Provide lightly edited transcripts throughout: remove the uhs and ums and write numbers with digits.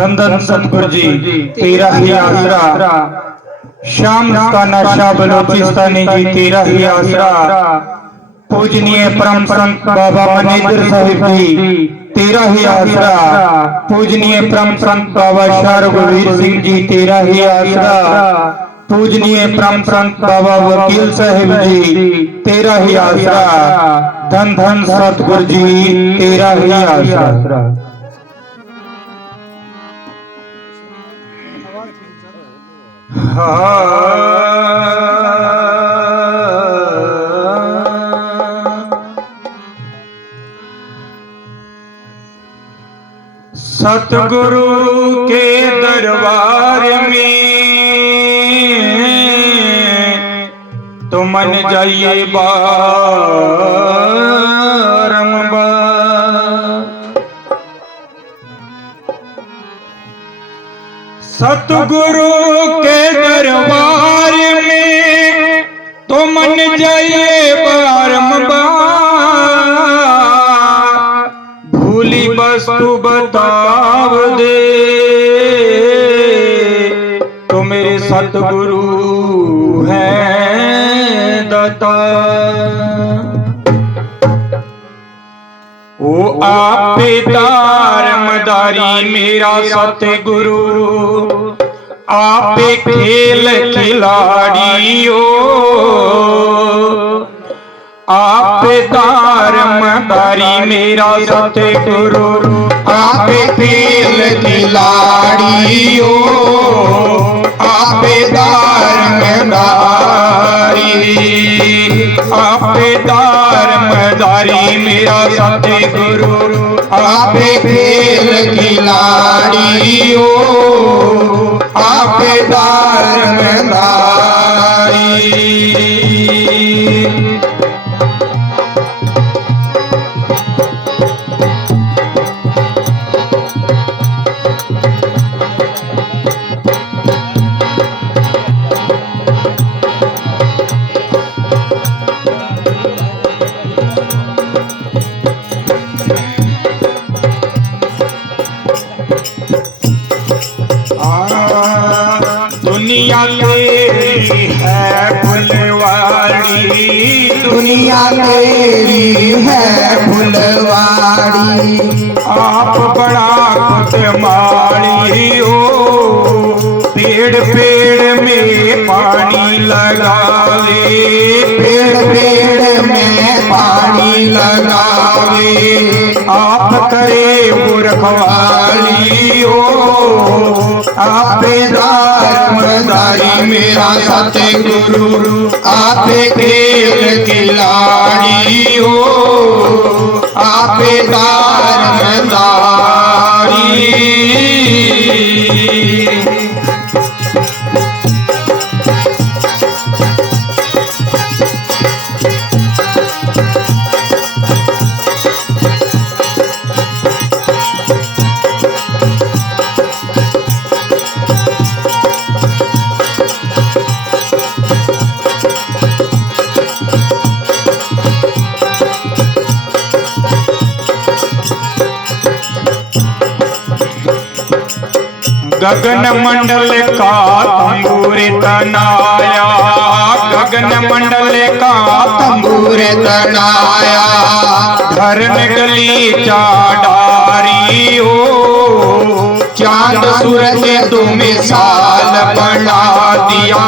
धन धन सतगुरु जी तेरा ही आसरा। श्याम का नशा बलोचिस्तानी जी तेरा ही आसरा। पूजनीय परम संत बाबा मनेंद्र साहिब जी तेरा ही आसरा। पूजनीय परम संत बाबा शाह रघुवीर सिंह जी तेरा ही आसरा। पूजनीय परम संत बाबा वकील साहिब जी तेरा ही आसरा। धन धन सतगुरु जी तेरा ही आसरा। सतगुरु के दरबार में तो मन जाइए बारंबार। सतगुरु के दरबार में तो मन जाइए बारंबार। भूली वस्तु बताव दे तो मेरे सतगुरु हैं दाता। ओ आपे दार मदारी मेरा सतगुरु। आपे खेल खिलाड़ियों। आपे दार मदारी मेरा सतगुरु। आपे खेल खिलाड़ियों। आपे दार मदारी। आपे दार मदारी मेरा सतगुरु। आपे खेल खिलाड़ियों। आपे दार मदारी। दुनिया तेरी है फुलवाड़ी। दुनिया तेरी है फुलवाड़ी। आप बड़ा खुदमाड़ी हो। पेड़ पेड़ में पानी लगावे। पेड़ पेड़ में पानी लगावे। आप करे रखवाली हो। आपे दार मदारी मेरा सतगुरु। आपे खेल खिलाड़ी हो। आपे दार मदारी। गगन मंडल का तंबूर तनाया। गगन मंडल का तंबूर तनाया। धर्म गली चाडारी हो। चांद सूरज दो मिसाल बना दिया।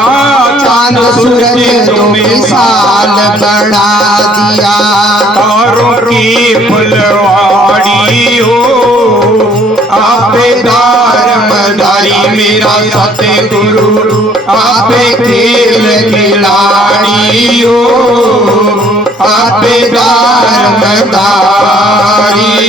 चांद सूरज दो मिसाल बना दिया। तारों की फुलवाड़ी हो। आपे दार मदारी मेरा सतगुरु। आपे खेल खिलाड़ी हो। आपे दार मदारी।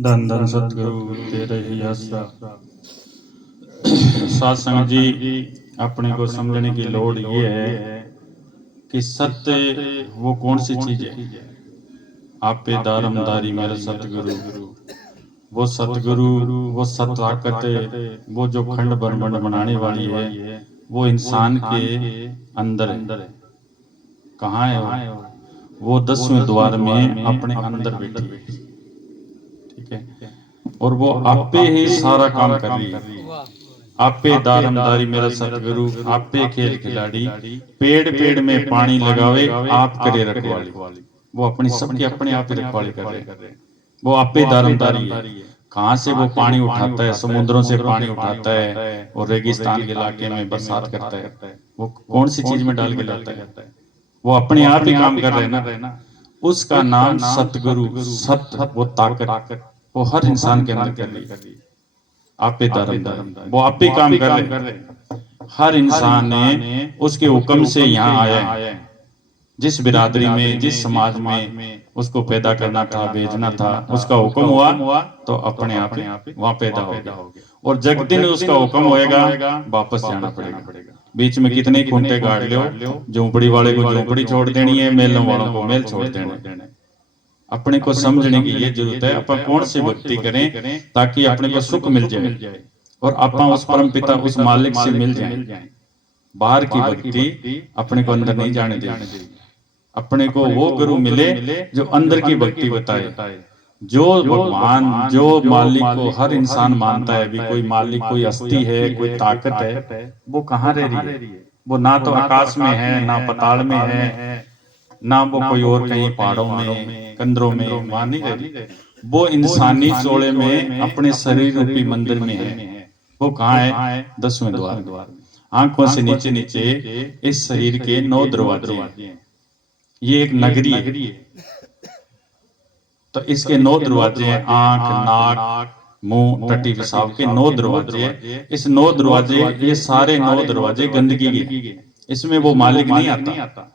धन धन सतगुरु तेरे ही आसरा। साध संगत जी, अपने को समझने की लोड़ ये है कि सत्य वो कौन सी चीज है। आपे दारमदारी मेरा सतगुरु। वो सतगुरु, वो सत ताकत, वो जो खंड ब्रह्मांड बनाने वाली है, वो इंसान के अंदर है। कहाँ है वो 10वें द्वार में अपने अंदर बैठी है, ठीक है, और वो आप पे ही सारा काम कर रही है। आप पे दारमदारी मेरा सतगुरु, आप पे खेल खिलाड़ी, पेड़ पेड़ में पानी लगावे, आप करे रखवाली। वो अपनी सबकी अपने आप ही रखवाली कर रहे हैं। वो आप पे दारमदारी है। कहाँ से वो पानी उठाता है? समुद्रों से पानी उठाता है और रेगिस्तान के इलाके में बरसात करता है। वो कौन सी चीज में डाल के लाता है? वो अपने आप ही काम कर रहे हैं ना। उसका नाम सतगुरु, सत वो ताकत वो हर इंसान के अंदर कर रही है। आप पे दारमदार वो आप पे काम कर रहे हैं। हर इंसान ने उसके हुक्म से यहाँ आया है। जिस बिरादरी में, जिस समाज में उसको पैदा करना था, भेजना था, उसका हुक्म हुआ तो अपने आप ही वहां पैदा हो गया। और जग दिन उसका हुक्म होएगा, वापस जाना पड़ेगा। बीच में कितने खूंटे गाड़ लो, झोंपड़ी वाले को झोंपड़ी छोड़ देनी है, मेलों वालों को मेल छोड़ देना। अपने को समझने की ये जरूरत है, अपन कौन सी भक्ति करें ताकि अपने को सुख मिल जाए और अपन उस परम पिता, उस मालिक से मिल जाए। बाहर की भक्ति अपने को अंदर नहीं जाने देगी। अपने को वो गुरु मिले जो अंदर की भक्ति बताए, जो भगवान, जो मालिक को हर इंसान मानता है। भी कोई मालिक, कोई हस्ती है, कोई ताकत है, वो कहाँ रह रही है? वो ना तो आकाश में है, ना पताल में है, ना वो कोई और कहीं पहाड़ों में, कंदरों में, वहां नहीं रह रही। वो इंसानी चोले में अपने शरीर रूपी मंदिर में है। वो कहाँ है? 10वें द्वार। आंखों से नीचे नीचे इस शरीर के 9 दरवाजे हैं। ये एक नगरी है, तो इसके 9 दरवाजे हैं। आंख, नाक, मुंह, टट्टी, पेशाब के 9 दरवाजे। इस 9 दरवाजे, ये सारे 9 दरवाजे गंदगी के, इसमें वो मालिक नहीं आता।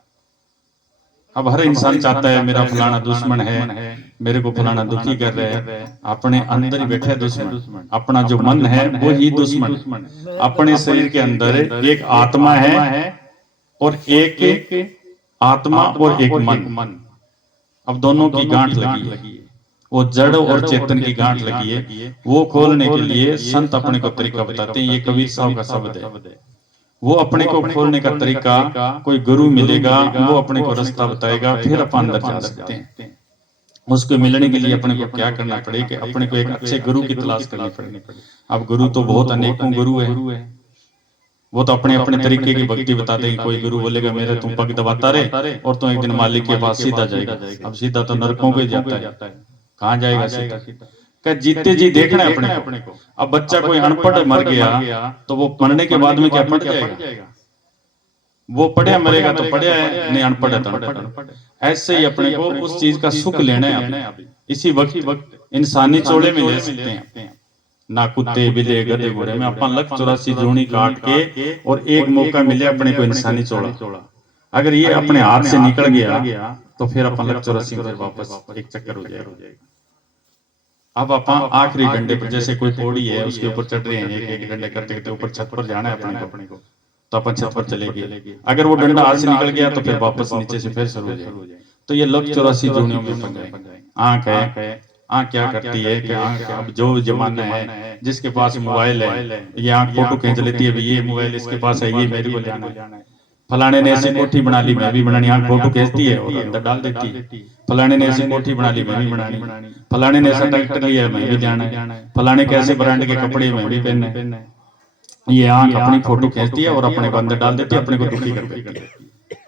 अब हर इंसान चाहता है मेरा फलाना दुश्मन है, मेरे को फलाना दुखी कर रहा है। अपने अंदर ही बैठे दुश्मन, अपना जो मन है वो ही दुश्मन। अपने शरीर के अंदर एक आत्मा है और एक आत्मा और एक मन। अब दोनों की गांठ लगी है, वो जड़ और चेतन की गांठ लगी है। वो खोलने के लिए संत अपने को तरीका बताते हैं। ये कबीर साहब का शब्द है। वो अपने को खोलने का तरीका, कोई गुरु मिलेगा, वो अपने को रास्ता बताएगा, फिर अपन अंदर जा सकते हैं। उसको मिलने के लिए अपने को क्या करना पड़ेगा कि अपने को एक अच्छे गुरु की तलाश करनी पड़ेगी। अब गुरु तो बहुत अनेकों गुरु है, वो तो अपने अपने तरीके की भक्ति बताते हैं। कोई गुरु बोलेगा मेरे तुम पग दबाता रहे और तुम एक दिन मालिक के पास सीधा जाएगा। अब सीधा तो नरकों को ही जाता है, कहाँ जाएगा सीधा? क्या जीते जी देखना है अपने को। अब बच्चा कोई अनपढ़ मर गया तो वो मरने के बाद में क्या पढ़ जाएगा? वो पढ़िया मरेगा तो पढ़िया है, नहीं अनपढ़ है तो अनपढ़। ऐसे ही अपने को उस चीज का सुख लेना है। इसी वक्त इंसानी चोले में ले सकते हैं। ना कुत्ते, बिल्ले, गधे, घोड़े में अपन 184 जोड़ी काट के और एक मौका मिले अपने को इंसानी चोला। अगर ये अपने हाथ से निकल गया तो फिर अपन 184 में वापस एक चक्कर हो जाएगा। अब अपन आखिरी डंडे पर, जैसे कोई पौड़ी है उसके ऊपर चढ़ रहे हैं, एक डंडे करते करते ऊपर छत पर जाना है अपने को, तो अपन छत पर चलेंगे। अगर वो डंडा हाथ से निकल गया तो फिर वापस नीचे से फिर शुरू हो जाएगा। तो ये 184 जोड़ियों में बन जाएंगे। आंख है, आंख क्या करती है कि आंख, अब जो जमाना है जिसके पास मोबाइल है, ये आंख फोटो खींच लेती है, ये मोबाइल इसके पास है, ये मेरे को लेना है। फलाने ने ऐसी कोठी बना ली, मैं भी बनानी। आंख फोटो खींचती है और अंदर डाल देती है। फलाने ने ऐसी कोठी बना ली, मैं भी बनानी। फलाने ने ऐसा ट्रैक्टर लिया, मैं भी जाना है। फलाने के ऐसे ब्रांड के कपड़े मैं भी पहनना है। ये आंख अपनी फोटो खींचती है और अपने को अंदर डाल देती है, अपने को दुखी कर देती है।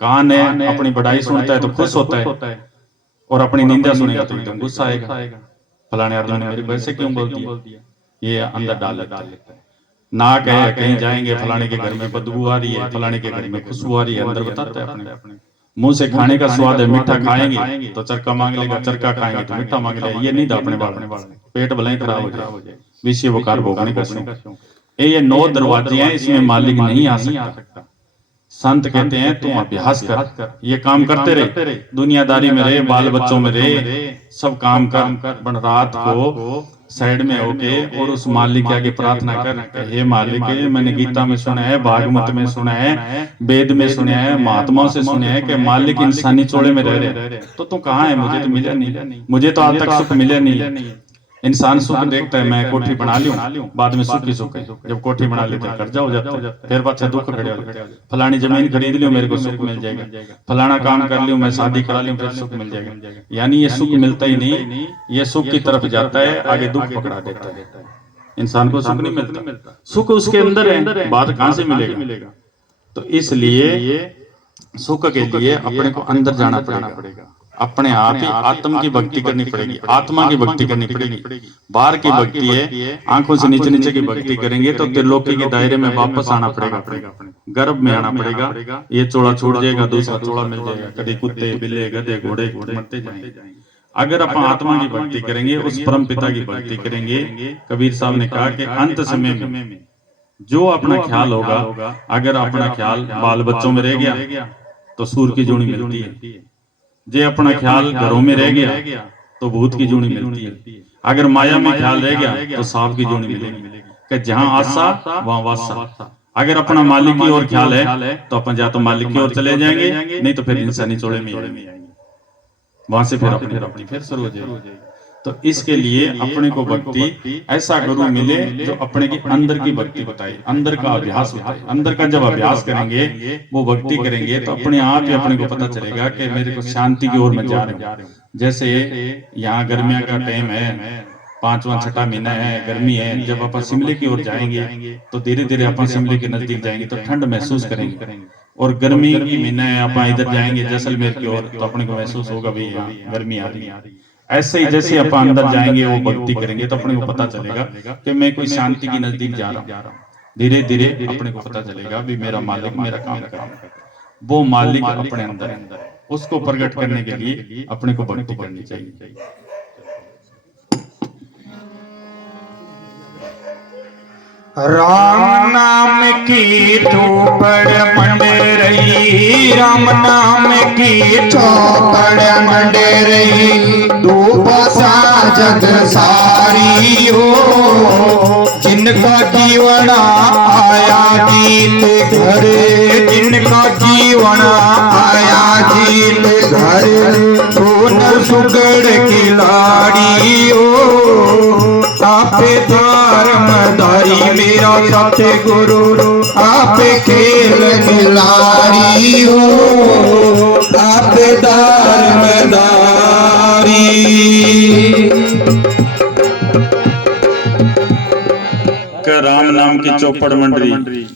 कान है, अपनी बढ़ाई सुनता है तो खुश होता है और अपनी निंदा सुनेगा तो एकदम गुस्सा आएगा। फलाने आदमी ने मेरी वैसे क्यों बोल दिया, ये अंदर डाल लेता है। नाक है, कहीं जाएंगे फलाने के घर में बदबू आ रही है, फलाने के घर में खुशबू आ रही है, अंदर बताता है अपने। मुंह से खाने का स्वाद है, मीठा खाएंगे तो चरका मांग लेगा, चरका खाएंगे तो मीठा मांग लेगा। ये नहीं था अपने बाल, पेट भले खराब हो जाए, विषय बुखार भोगने का शौक। ये 9 दरवाजे हैं, इसमें मालिक नहीं आ सकता। संत कहते हैं तुम अभ्यास कर, ये काम करते रहे, दुनियादारी में रहे, बाल बच्चों में रहे, सब काम कर, बन रात को साइड में होके और उस मालिक के आगे प्रार्थना कर, हे मालिक, मैंने गीता में सुना है, भागवत में सुना है, वेद में सुना है, महात्माओं से सुना है कि मालिक इंसानी चोले में रह रहे, तो तू कहाँ है? मुझे तो मिला नहीं, मुझे तो आज तक सुख मिला नहीं। इंसान सुख देखता है, मैं कोठी बना लूं, बाद में सुख ही सुख है। जब कोठी बना लेते हैं कर्जा हो जाता है, फिर पाछा दुख खड़े हो जाते हैं। फलानी जमीन खरीद लूं, मेरे को सुख मिल जाएगा, फलाना काम कर लूं, मैं शादी करा लूं, फिर सुख मिल जाएगा। यानी ये सुख मिलता ही नहीं, ये सुख की तरफ जाता है, आगे दुख पकड़ा देता है। इंसान को सुख नहीं मिलता, सुख उसके अंदर है, बात कहां से मिलेगा। तो इसलिए सुख के लिए अपने को अंदर जाना पड़ेगा, अपने आप ही आत्म की भक्ति करनी पड़ेगी, आत्मा की भक्ति करनी पड़ेगी। बाहर की भक्ति है, आंखों से नीचे नीचे की भक्ति करेंगे तो त्रिलोकी के दायरे में वापस आना पड़ेगा, गर्भ में आना पड़ेगा। ये चोड़ा छूट जाएगा, दूसरा चोड़ा मिल जाएगा। कभी कुत्ते बिल्ले गधे घोड़े मरते जाएंगे। अगर अपन आत्मा की भक्ति करेंगे, उस परम पिता की भक्ति करेंगे, कबीर साहब ने कहा कि अंत समय में जो अपना ख्याल होगा, अगर अपना ख्याल बाल बच्चों में रह गया तो सूर की जूनी मिलती है, जे अपना ख्याल घरों में रह गया तो भूत की जूनी मिलती है, अगर माया में ख्याल रह गया तो सांप की जूनी मिलेगी, कि जहां आशा वहां वासा। अगर अपना मालिक की ओर ख्याल है तो अपन या तो मालिक की ओर चले जाएंगे, नहीं तो फिर इंसानी चोड़े में आएंगे, वहां से फिर अपनी भक्ति फिर शुरू हो जाएगी। तो इसके लिए अपने को भक्ति ऐसा गुरु मिले जो अपने की अंदर की भक्ति बताए, अंदर का अभ्यास बताए। अंदर का जब अभ्यास करेंगे, वो भक्ति करेंगे, तो अपने आप ही अपने को पता चलेगा कि मेरे को शांति की ओर मैं जा रहा हूँ। जैसे यहाँ गर्मियों का टाइम है, 5वां 6ठा महीना है, गर्मी है, जब अपन शिमले की ओर जाएंगे तो धीरे धीरे अपन शिमले के नजदीक जाएंगे तो ठंड महसूस करेंगे। और गर्मी की महीना है, अपन इधर जाएंगे जैसलमेर की ओर तो अपने को महसूस होगा भी यहाँ गर्मी आ रही है। ऐसे ही जैसे अपन अंदर जाएंगे, वो भक्ति करेंगे तो अपने को पता चलेगा कि मैं कोई शांति की नजदीक जा रहा हूँ। धीरे धीरे अपने को पता चलेगा भी मेरा मालिक मेरा काम कर रहा है। वो मालिक अपने अंदर है, उसको प्रकट करने के लिए अपने को भक्ति करनी चाहिए। राम नाम की चौपड़ मंड रही, राम नाम की चौपड़ मंड रही, धूप साजत सारी हो, जिनका जीवन आया जीत घर, जिनका जीवन आया जीत घर, सोन सुगड़ की लाड़ी हो, आपे धर्मधारी मेरा सतगुरु, आपे खेल खिलाड़ी हो, आपे धर्मधारी। राम नाम की चौपड़ मंडरी,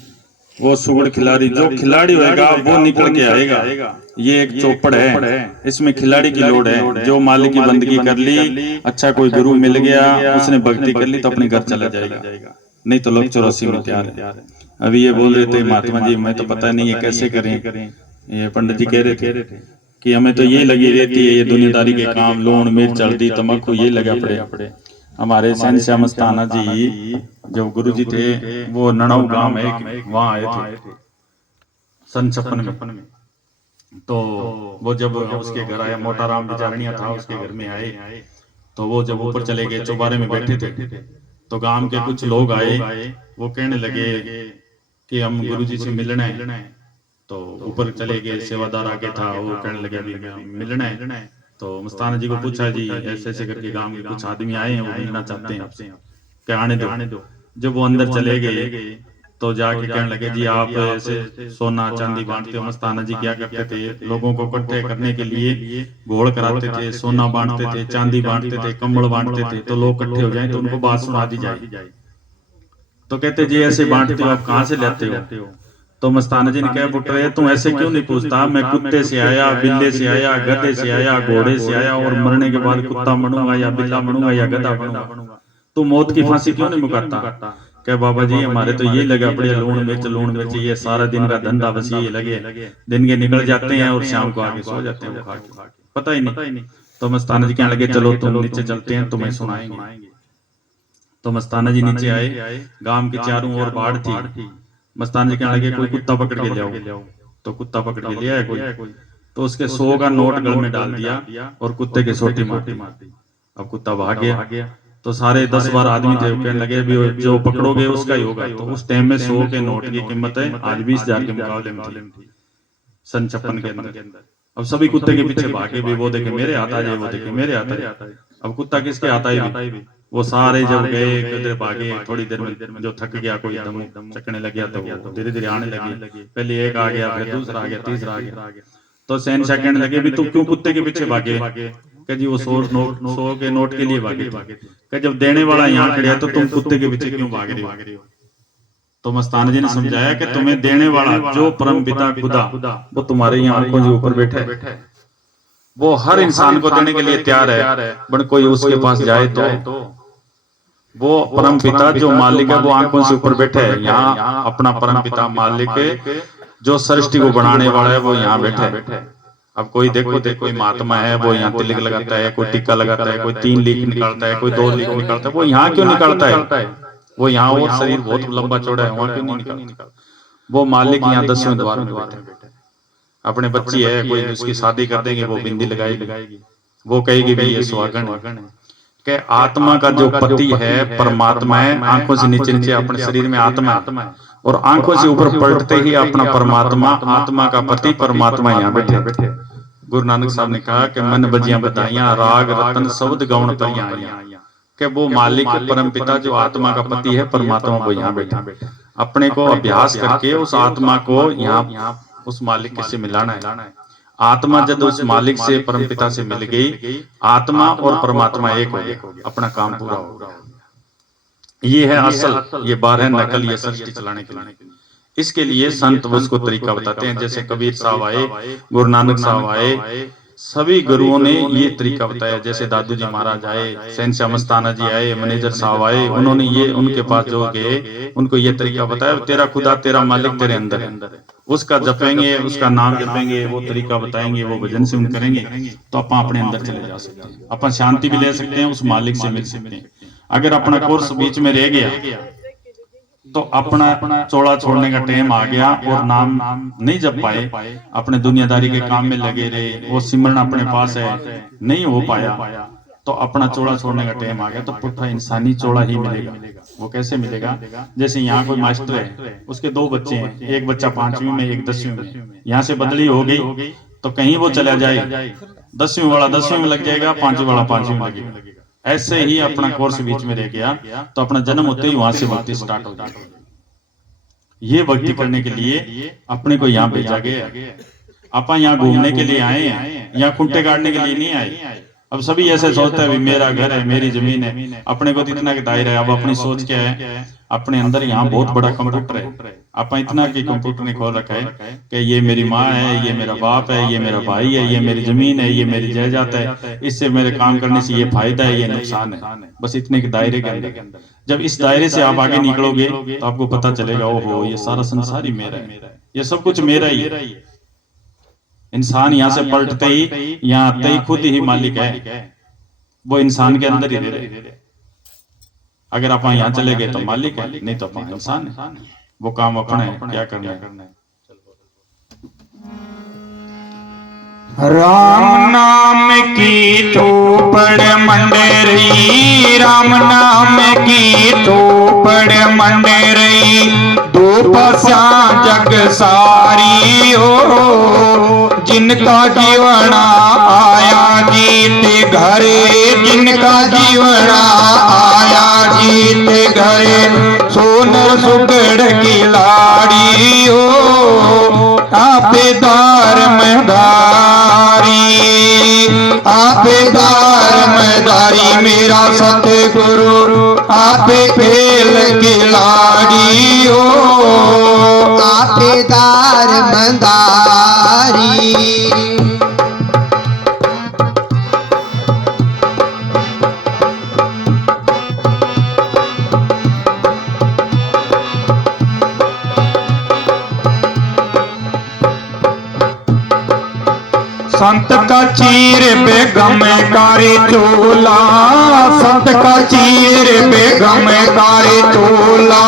वो सुगड़ खिलाड़ी, जो खिलाड़ी होएगा वो निकल के आएगा। ये एक चौपड़ है, इसमें खिलाड़ी की लोड़ है। जो मालिक की बंदगी कर ली, अच्छा कोई गुरु मिल गया, उसने भक्ति कर ली तो अपने घर चला जाएगा, नहीं तो लोग 84 में तैयार है। अभी ये बोल रहे थे महात्मा जी, मैं तो पता नहीं है कैसे करें। ये पंडित जी कह रहे थे कि हमें तो ये लगी रहती है, ये दुनियादारी के काम, लूण मिर्च हल्दी तम्बाकू ये लगा पड़े। हमारे सहन श्याम मस्ताना जी जब गुरु जी थे, वो ननाऊ गांव है, वहां आए थे सन 56 में। तो वो जब उसके घर आया, मोटाराम बिचारणिया था उसके घर में आए, तो वो जब ऊपर चले गए, चौबारे में बैठे थे, तो गांव के कुछ लोग आए, वो कहने लगे कि हम गुरु जी से मिलना है। तो ऊपर चले गए, सेवादार आगे था, वो कहने लगे अभी मिलना है। तो मस्ताना जी को पूछा, जी ऐसे ऐसे करके गांव के कुछ आदमी आए हैं, वो मिलना चाहते हैं आपसे, क्या आने दो। जब वो अंदर चले गए तो जाके कहने लगे, जी आप ऐसे सोना चांदी बांटते हो। मस्ताना जी क्या करते थे, लोगों को इकट्ठे करने के लिए घोड़ कराते थे, सोना बांटते थे, चांदी बांटते थे, कंबल बांटते थे, तो लोग इकट्ठे हो जाए तो उनको बात सुना दी जाए। तो कहते जी ऐसे बांटते हो, आप कहाँ से लाते हो। तो मस्ताना जी ने कहा, पुत्र तुम ऐसे क्यों नहीं पूछता, मैं कुत्ते से आया, बिल्ले से आया, गधे से आया, घोड़े से आया, और मरने के बाद कुत्ता बनूंगा या बिल्ला बनूंगा या गधा बनूंगा, तू मौत की फांसी क्यों नहीं मुकाता। क्या बाबा जी हमारे तो ये लगा पड़े, लूण मिर्च ये सारा दिन का धंधा, बस ये लगे, दिन के निकल जाते हैं और शाम को आके सो जाते हैं, वो खा के पता ही नहीं। तो मस्ताना जी कहने लगे, चलो तुम नीचे चलते हैं, तुम्हें सुनाएंगे। तो मस्ताना जी नीचे आए, गांव के चारों ओर बाढ़ थी। मस्ताना जी कहने लगे, कोई कुत्ता पकड़ के ले आओ। तो कुत्ता पकड़ के लिया है कोई, तो उसके 100 का नोट गल में डाल दिया और कुत्ते के सोटी मार दी। अब कुत्ता भाग गया। तो सारे 10-12 आदमी थे, कहने लगे भी जो पकड़ोगे उसका ही होगा। तो उस टाइम में 100 के नोट की कीमत है आज 20,000 के मुकाबले में थी सन 56 के अंदर। अब सभी कुत्ते के पीछे भागे भी, वो देखे मेरे हाथ आ जाए, वो देखे मेरे हाथ आ जाए। अब कुत्ता किसके हाथ आई भी, वो सारे जब गए किधर भागे, थोड़ी देर में जो थक गया कोई दम चकने लग गया तो धीरे धीरे आने लगे। पहले एक आ गया, फिर दूसरा आ गया, तीसरा आ गया। तो शहनशाह कहने लगे भी तुम क्यों कुत्ते के पीछे भागे? कह जी वो 100 के नोट के लिए भागे। कह जब देने वाला यहाँ खड़ा है तो तुम कुत्ते के पीछे क्यों भाग रहे हो? तो मस्ताना जी ने समझाया कि तुम्हें देने वाला जो परम पिता खुदा वो तुम्हारे यहाँ आंखों के ऊपर बैठा है, वो हर इंसान को देने के लिए तैयार है। बट कोई उसके पास जाए तो वो परम पिता जो मालिक है वो आंखों से ऊपर बैठे है। यहाँ अपना परम पिता मालिक जो सृष्टि को बनाने वाला है वो यहाँ बैठा है। अब कोई देखो कोई महात्मा है वो यहाँ तिलक लगाता है, कोई टिक्का लगाता है, कोई 3 लीक निकालता है, कोई 2 लीक निकालता है। वो यहाँ क्यों निकालता है? वो यहाँ और शरीर बहुत लंबा चौड़ा है, वहां क्यों नहीं निकालता? वो मालिक यहाँ 10वें द्वार में बैठा है। अपने बच्ची है, कोई उसकी शादी कर देंगे, वो बिंदी लगाएगी, वो कहेगी भी ये सुहागन है। कि आत्मा का जो पति है परमात्मा है, आंखों से नीचे नीचे अपने शरीर में आत्मा है और आंखों से ऊपर पलटते ही अपना परमात्मा, आत्मा का पति परमात्मा यहाँ बैठे। गुरु नानक साहब ने कहा कि मन बजियां बधाइयां, राग रतन शब्द गौण परियां आइयां। कि वो मालिक परम पिता जो आत्मा का पति है परमात्मा वो यहाँ बैठा। अपने को अभ्यास करके उस आत्मा को यहाँ उस मालिक से मिलाना है। आत्मा जब उस मालिक से परम पिता से मिल गई, आत्मा और परमात्मा एक हो गया, अपना काम पूरा हो गया। ये है असल, ये 12 नकल, ये सृष्टि चलाने के लिए। इसके लिए संत उसको तरीका बताते हैं। जैसे कबीर साहब आए, गुरु नानक साहब आए, सभी गुरुओं ने ये तरीका बताया। जैसे दादू जी महाराज आए, शहनशाह मस्ताना जी आए, मैनेजर साहब आए, उन्होंने ये उनके पास जो गए उनको ये तरीका बताया। तेरा खुदा तेरा मालिक तेरे अंदर है, उसका जपेंगे, उसका नाम जपेंगे, वो तरीका बताएंगे, वो भजन से उन करेंगे तो अपन अपने अंदर चले जा सकते हैं, अपन शांति भी ले सकते हैं, उस मालिक से मिल सकते हैं। अगर अपना कोर्स बीच में रह गया तो अपना चौड़ा छोड़ने का टाइम आ गया और नाम नहीं जप पाए, अपने दुनियादारी के काम में लगे रहे, वो सिमरन अपने पास है नहीं हो पाया, तो अपना चौड़ा छोड़ने का टाइम आ गया तो पुट्ठा इंसानी चौड़ा ही मिलेगा। वो कैसे मिलेगा? जैसे यहाँ कोई मास्टर है, उसके 2 बच्चे हैं, एक बच्चा 5वीं में, एक 10वीं में। यहाँ से बदली हो गई तो कहीं वो चला जाए, 10वीं वाला 10वीं में लग जाएगा, 5वीं वाला 5वीं में लगेगा। ऐसे ही अपना कोर्स बीच में रह गया तो अपना जन्म होते ही वहां से भक्ति स्टार्ट हो जाएगी। ये भक्ति करने के लिए अपने को यहाँ भेजा गया। अपन यहाँ घूमने के लिए आए हैं, यहाँ खुंटे गाड़ने के लिए नहीं आए। अब सभी ऐसे सोचते हैं मेरा घर है, मेरी जमीन है, अपने को तो इतना के दायरा है। अब अपनी सोच क्या है? अपने अंदर यहाँ बहुत बड़ा कंप्यूटर है, अपन इतना कि कंप्यूटर ने खोल रखा है कि ये मेरी माँ है, ये मेरा बाप है, ये मेरा भाई है, ये मेरी जमीन है, ये मेरी जायदाद है, इससे मेरे काम करने से ये फायदा है, ये नुकसान है। बस इतने के दायरे के अंदर। जब इस दायरे से आप आगे निकलोगे तो आपको पता चलेगा ओहो ये सारा संसार ही मेरा है, ये सब कुछ मेरा ही है। इंसान यहाँ से पलटते ही यहाँ आते ही खुद ही मालिक है, वो इंसान के अंदर ही रहे। अगर आप यहाँ चले गए तो मालिक है, नहीं तो आप इंसान है। वो काम अपना है, क्या करना है। राम नाम की चौपड़ मंडरी, राम नाम की चौपड़ मंडरी, दो पासा जग सारी हो। जिनका जीवन आया जीत घरे, जिनका जीवन आया जीत घरे, सोनर सुगड़ की लाड़ी हो। आपे धर्मदारी, आपे धर्मदारी मेरा सतगुरु, आपे खेल की लाड़ी हो। आपे धर्मदारी, संत का चीर बेगम कारी चोला, संत का चीर बेगम कारी चोला,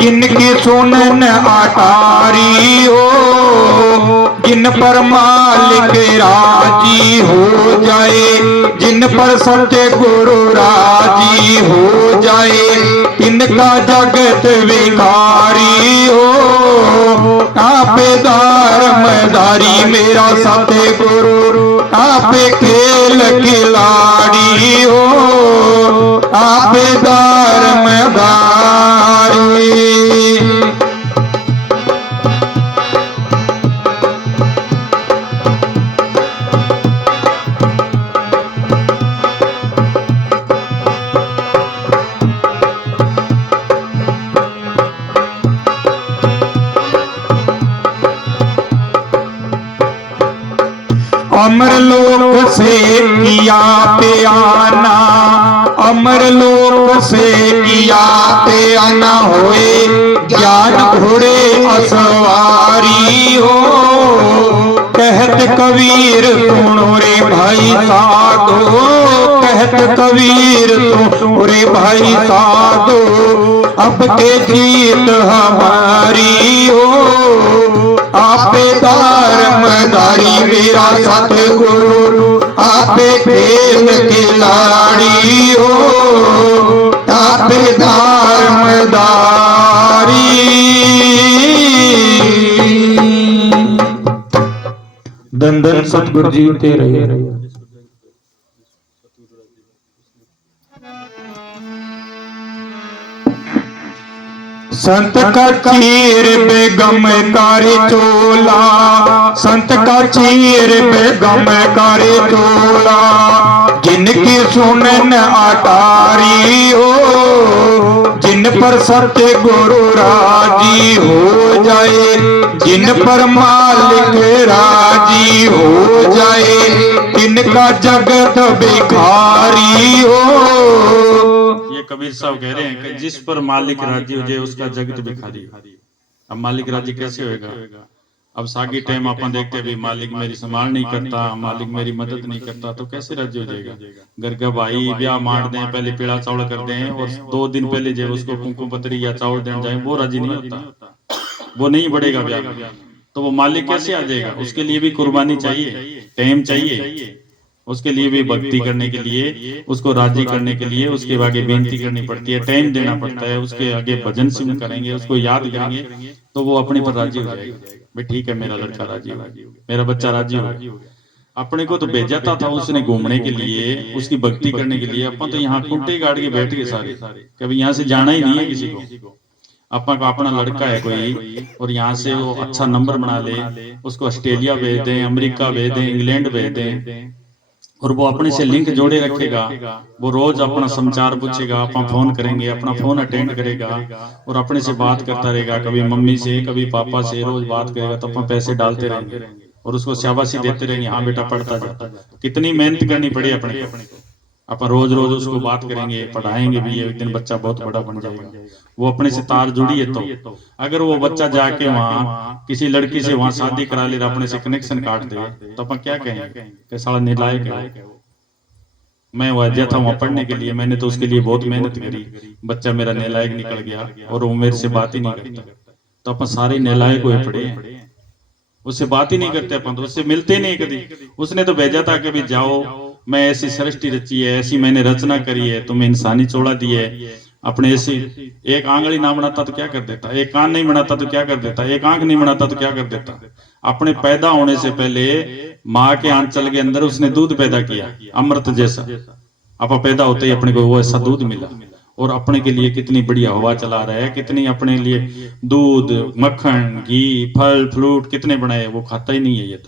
जिनकी सुनन अटारी हो। जिन पर मालिक राजी हो जाए, जिन पर सत्य गुरु राजी हो जाए, इनका जगत विकारी हो। आपे धर्मदारी मेरा सतगुरु, आपे खेल खिलाड़ी हो। आप धर्मधारी। अमरलोक से किया पे आना, अमरलोक से किया पे आना होए ज्ञान घोड़े असवारी हो। कहत कबीर सुनो रे भाई साधो, कहत कबीर सुनो रे भाई साधो, अब के जीत हमारी हो। आपे धर्मधारी मेरा सतगुरु, आपे खेल खिलाड़ी हो, आपे धर्मधारी। धन धन सतगुरु जी तेरे। संत का चीर बेगम करे चोला, संत का चीर बेगम करे चोला, जिनकी सुनन अटारी हो, जिन पर सत्य गुरु राजी हो जाए, जिन पर मालिक राजी हो जाए, तिनका जगत भिखारी हो। ये कबीर साहब कह रहे हैं कि जिस पर मालिक राजी हो जाए उसका जगत भिखारी। अब मालिक राजी कैसे होएगा? अब सागी टाइम अपन देखते हैं भी मालिक मेरी संभाल नहीं करता, मालिक मेरी मदद नहीं करता, तो कैसे राजी हो जाएगा? घर का भाई ब्याह मार दें, पहले पीड़ा चावल कर दें और 2 दिन पहले जो उसको कुमकुम पत्री या चावल देने जाए, वो राजी नहीं होता, वो नहीं बढ़ेगा ब्याह में, तो वो मालिक कैसे आ जाएगा? उसके लिए भी कुर्बानी चाहिए, टाइम चाहिए, उसके लिए भी भक्ति करने के लिए, उसको राजी करने के लिए उसके आगे बेनती करनी पड़ती है, टाइम देना पड़ता है, उसके आगे भजन सिंह करेंगे, उसको याद करेंगे, तो वो अपने पर राजी हो जाएगा। भाई ठीक है, मेरा लड़का राजी हो गया, मेरा बच्चा राजी हो गया। अपने को तो भेजा था उसने घूमने के लिए, उसकी भक्ति करने के लिए। अपन तो यहाँ कुंटे गाड़ के बैठ गए सारे, कभी यहाँ से जाना ही नहीं है किसी को। अपन का अपना लड़का है कोई और यहाँ से वो अच्छा नंबर बना ले, उसको ऑस्ट्रेलिया भेज दें, अमेरिका भेज दें, इंग्लैंड भेज दें, और वो अपने से लिंक जोड़े रखेगा, वो रोज अपना समाचार पूछेगा, अपना फोन करेंगे, अपना फोन अटेंड करेगा और अपने से बात करता रहेगा, कभी मम्मी से कभी पापा से रोज बात करेगा, तो अपन पैसे डालते रहेंगे और उसको शाबाशी देते रहेंगे, हाँ बेटा पढ़ता जा। कितनी मेहनत करनी पड़ी अपने को, अपन रोज रोज उसको बात करेंगे, पढ़ाएंगे भी, एक दिन बच्चा बहुत बड़ा बन जाएगा। वो अपने से तार जुड़ी है, तो अगर वो बच्चा जाके वहाँ किसी लड़की से वहां शादी करा ले, अपने से कनेक्शन काट दे, तो अपन क्या कहेंगे कि साला नालायक है। मैं वजह था वहां पढ़ने के लिए, मैंने तो उसके लिए बहुत मेहनत करी, बच्चा मेरा नालायक निकल गया और वो मेरे से बात ही नहीं करता। तो अपन सारे नालायक हुए पड़े हैं, उससे बात ही नहीं करते, अपन तो उससे मिलते नहीं कभी। उसने तो भेजा था कि भी जाओ, मैं ऐसी सृष्टि रची है, ऐसी मैंने रचना करी है, तुम्हें इंसानी चोड़ा दी है, अपने ऐसी एक आंगली ना बनाता तो क्या कर देता, एक कान नहीं बनाता तो क्या कर देता, एक आंख नहीं बनाता तो क्या कर देता। अपने पैदा होने से पहले माँ के आंचल के अंदर उसने दूध पैदा किया, अमृत जैसा। आप पैदा होते ही अपने को वो ऐसा दूध मिला, और अपने के लिए कितनी बढ़िया हवा चला रहा है, कितनी अपने लिए दूध, मक्खन, घी, फल फ्रूट कितने बनाए, वो खाता ही नहीं है।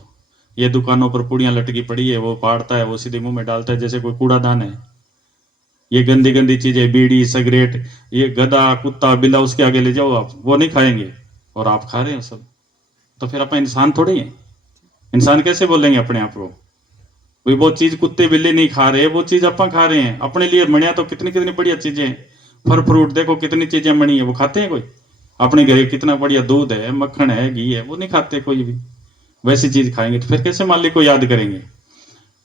ये दुकानों पर पुड़ियां लटकी पड़ी है, वो फाड़ता है, वो सीधे मुंह में डालता है जैसे कोई कूड़ादान है। ये गंदी गंदी चीजें, बीड़ी सिगरेट, ये गधा कुत्ता बिल्ला उसके आगे ले जाओ आप, वो नहीं खाएंगे और आप खा रहे हैं सब। तो फिर अपन इंसान थोड़ी है, इंसान कैसे बोलेंगे अपने आप को? भाई वो चीज कुत्ते बिल्ले नहीं खा रहे, वो चीज अपन खा रहे हैं। अपने लिए बढ़िया तो कितनी कितनी बढ़िया चीजें हैं, फल फ्रूट देखो कितनी चीजें बनी है, वो खाते हैं कोई? अपने घर कितना बढ़िया दूध है, मक्खन है, घी है, वो नहीं खाते कोई भी। वैसी चीज खाएंगे तो फिर कैसे मालिक को याद करेंगे?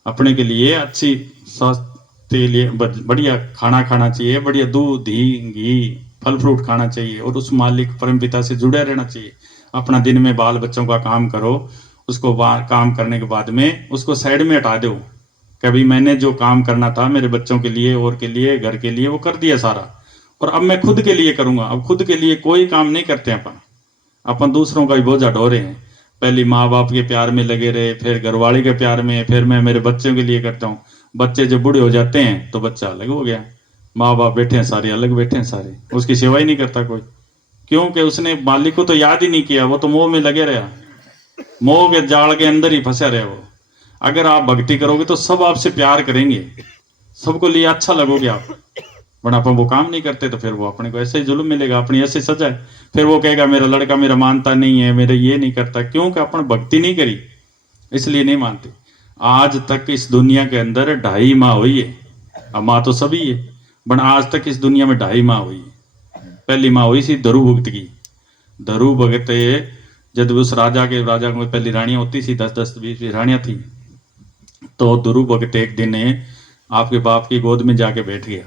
अपने के लिए अच्छी स्वास्थ्य के लिए बढ़िया खाना खाना चाहिए, बढ़िया दूध घी फल फ्रूट खाना चाहिए, और उस मालिक परम पिता से जुड़े रहना चाहिए। अपना दिन में बाल बच्चों का काम करो, उसको काम करने के बाद में उसको साइड में हटा दो। कभी मैंने जो काम करना था मेरे बच्चों के लिए और के लिए घर के लिए वो कर दिया सारा, और अब मैं खुद के लिए करूंगा। अब खुद के लिए कोई काम नहीं करते अपन दूसरों का भी बोझा ढो रहे हैं। पहले माँ बाप के प्यार में लगे रहे, फिर घरवाले के प्यार में, फिर मैं मेरे बच्चों के लिए करता हूँ। बच्चे जब बूढ़े हो जाते हैं तो बच्चा अलग हो गया, माँ बाप बैठे हैं सारे, अलग बैठे हैं सारे, उसकी सेवा ही नहीं करता कोई, क्योंकि उसने मालिक को तो याद ही नहीं किया, वो तो मोह में लगे रहा, मोह के जाल के अंदर ही फंसा रहे वो। अगर आप भक्ति करोगे तो सब आपसे प्यार करेंगे, सबको लिए अच्छा लगोगे आप, बट अपन वो काम नहीं करते तो फिर वो अपने को ऐसे ही जुल्म मिलेगा, अपनी ऐसे सजा है। फिर वो कहेगा मेरा लड़का मेरा मानता नहीं है, मेरे ये नहीं करता, क्योंकि अपन भक्ति नहीं करी इसलिए नहीं मानते। आज तक इस दुनिया के अंदर 2.5 माह हुई है, अब माँ तो सभी है, बट आज तक इस दुनिया में 2.5 माह हुई है। पहली माँ हुई थी धरु भुक्त की। धरु भगत जब उस राजा को पहली रानियां होती थी, 10-10 20 रानियां थी, तो धरु भगत एक दिन आपके बाप की गोद में जाके बैठ गया,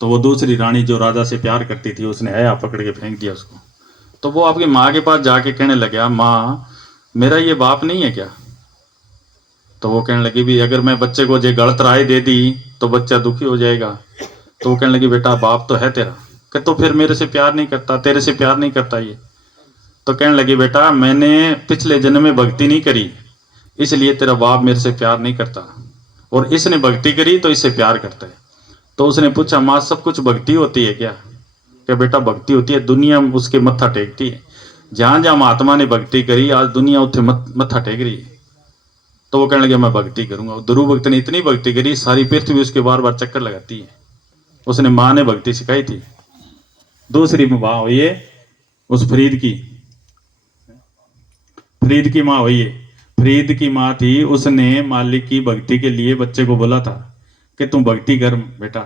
तो वो दूसरी रानी जो राजा से प्यार करती थी उसने है पकड़ के फेंक दिया उसको। तो वो आपकी माँ के पास जाके कहने लगा, माँ मेरा ये बाप नहीं है क्या? तो वो कहने लगी भी अगर मैं बच्चे को जो गलत राय दे दी तो बच्चा दुखी हो जाएगा। तो वो कहने लगी बेटा बाप तो है तेरा, कि तो फिर मेरे से प्यार नहीं करता, तेरे से प्यार नहीं करता ये? तो कहने लगी बेटा मैंने पिछले जन्म में भक्ति नहीं करी इसलिए तेरा बाप मेरे से प्यार नहीं करता, और इसने भक्ति करी तो इससे प्यार करता है। तो उसने पूछा माँ सब कुछ भक्ति होती है क्या? क्या बेटा भक्ति होती है, दुनिया उसके मत्था टेकती है, जहां जहां महात्मा ने भक्ति करी आज दुनिया उठे मत्था टेक रही है। तो वो कहने लगे मैं भक्ति करूंगा। ध्रुव भक्त ने इतनी भक्ति करी सारी पृथ्वी उसके बार बार चक्कर लगाती है, उसने माँ ने भक्ति सिखाई थी। दूसरी माँ हुई है उस फरीद की माँ हुई है। फरीद की माँ थी, उसने मालिक की भक्ति के लिए बच्चे को बोला था कि तुम भक्ति कर बेटा।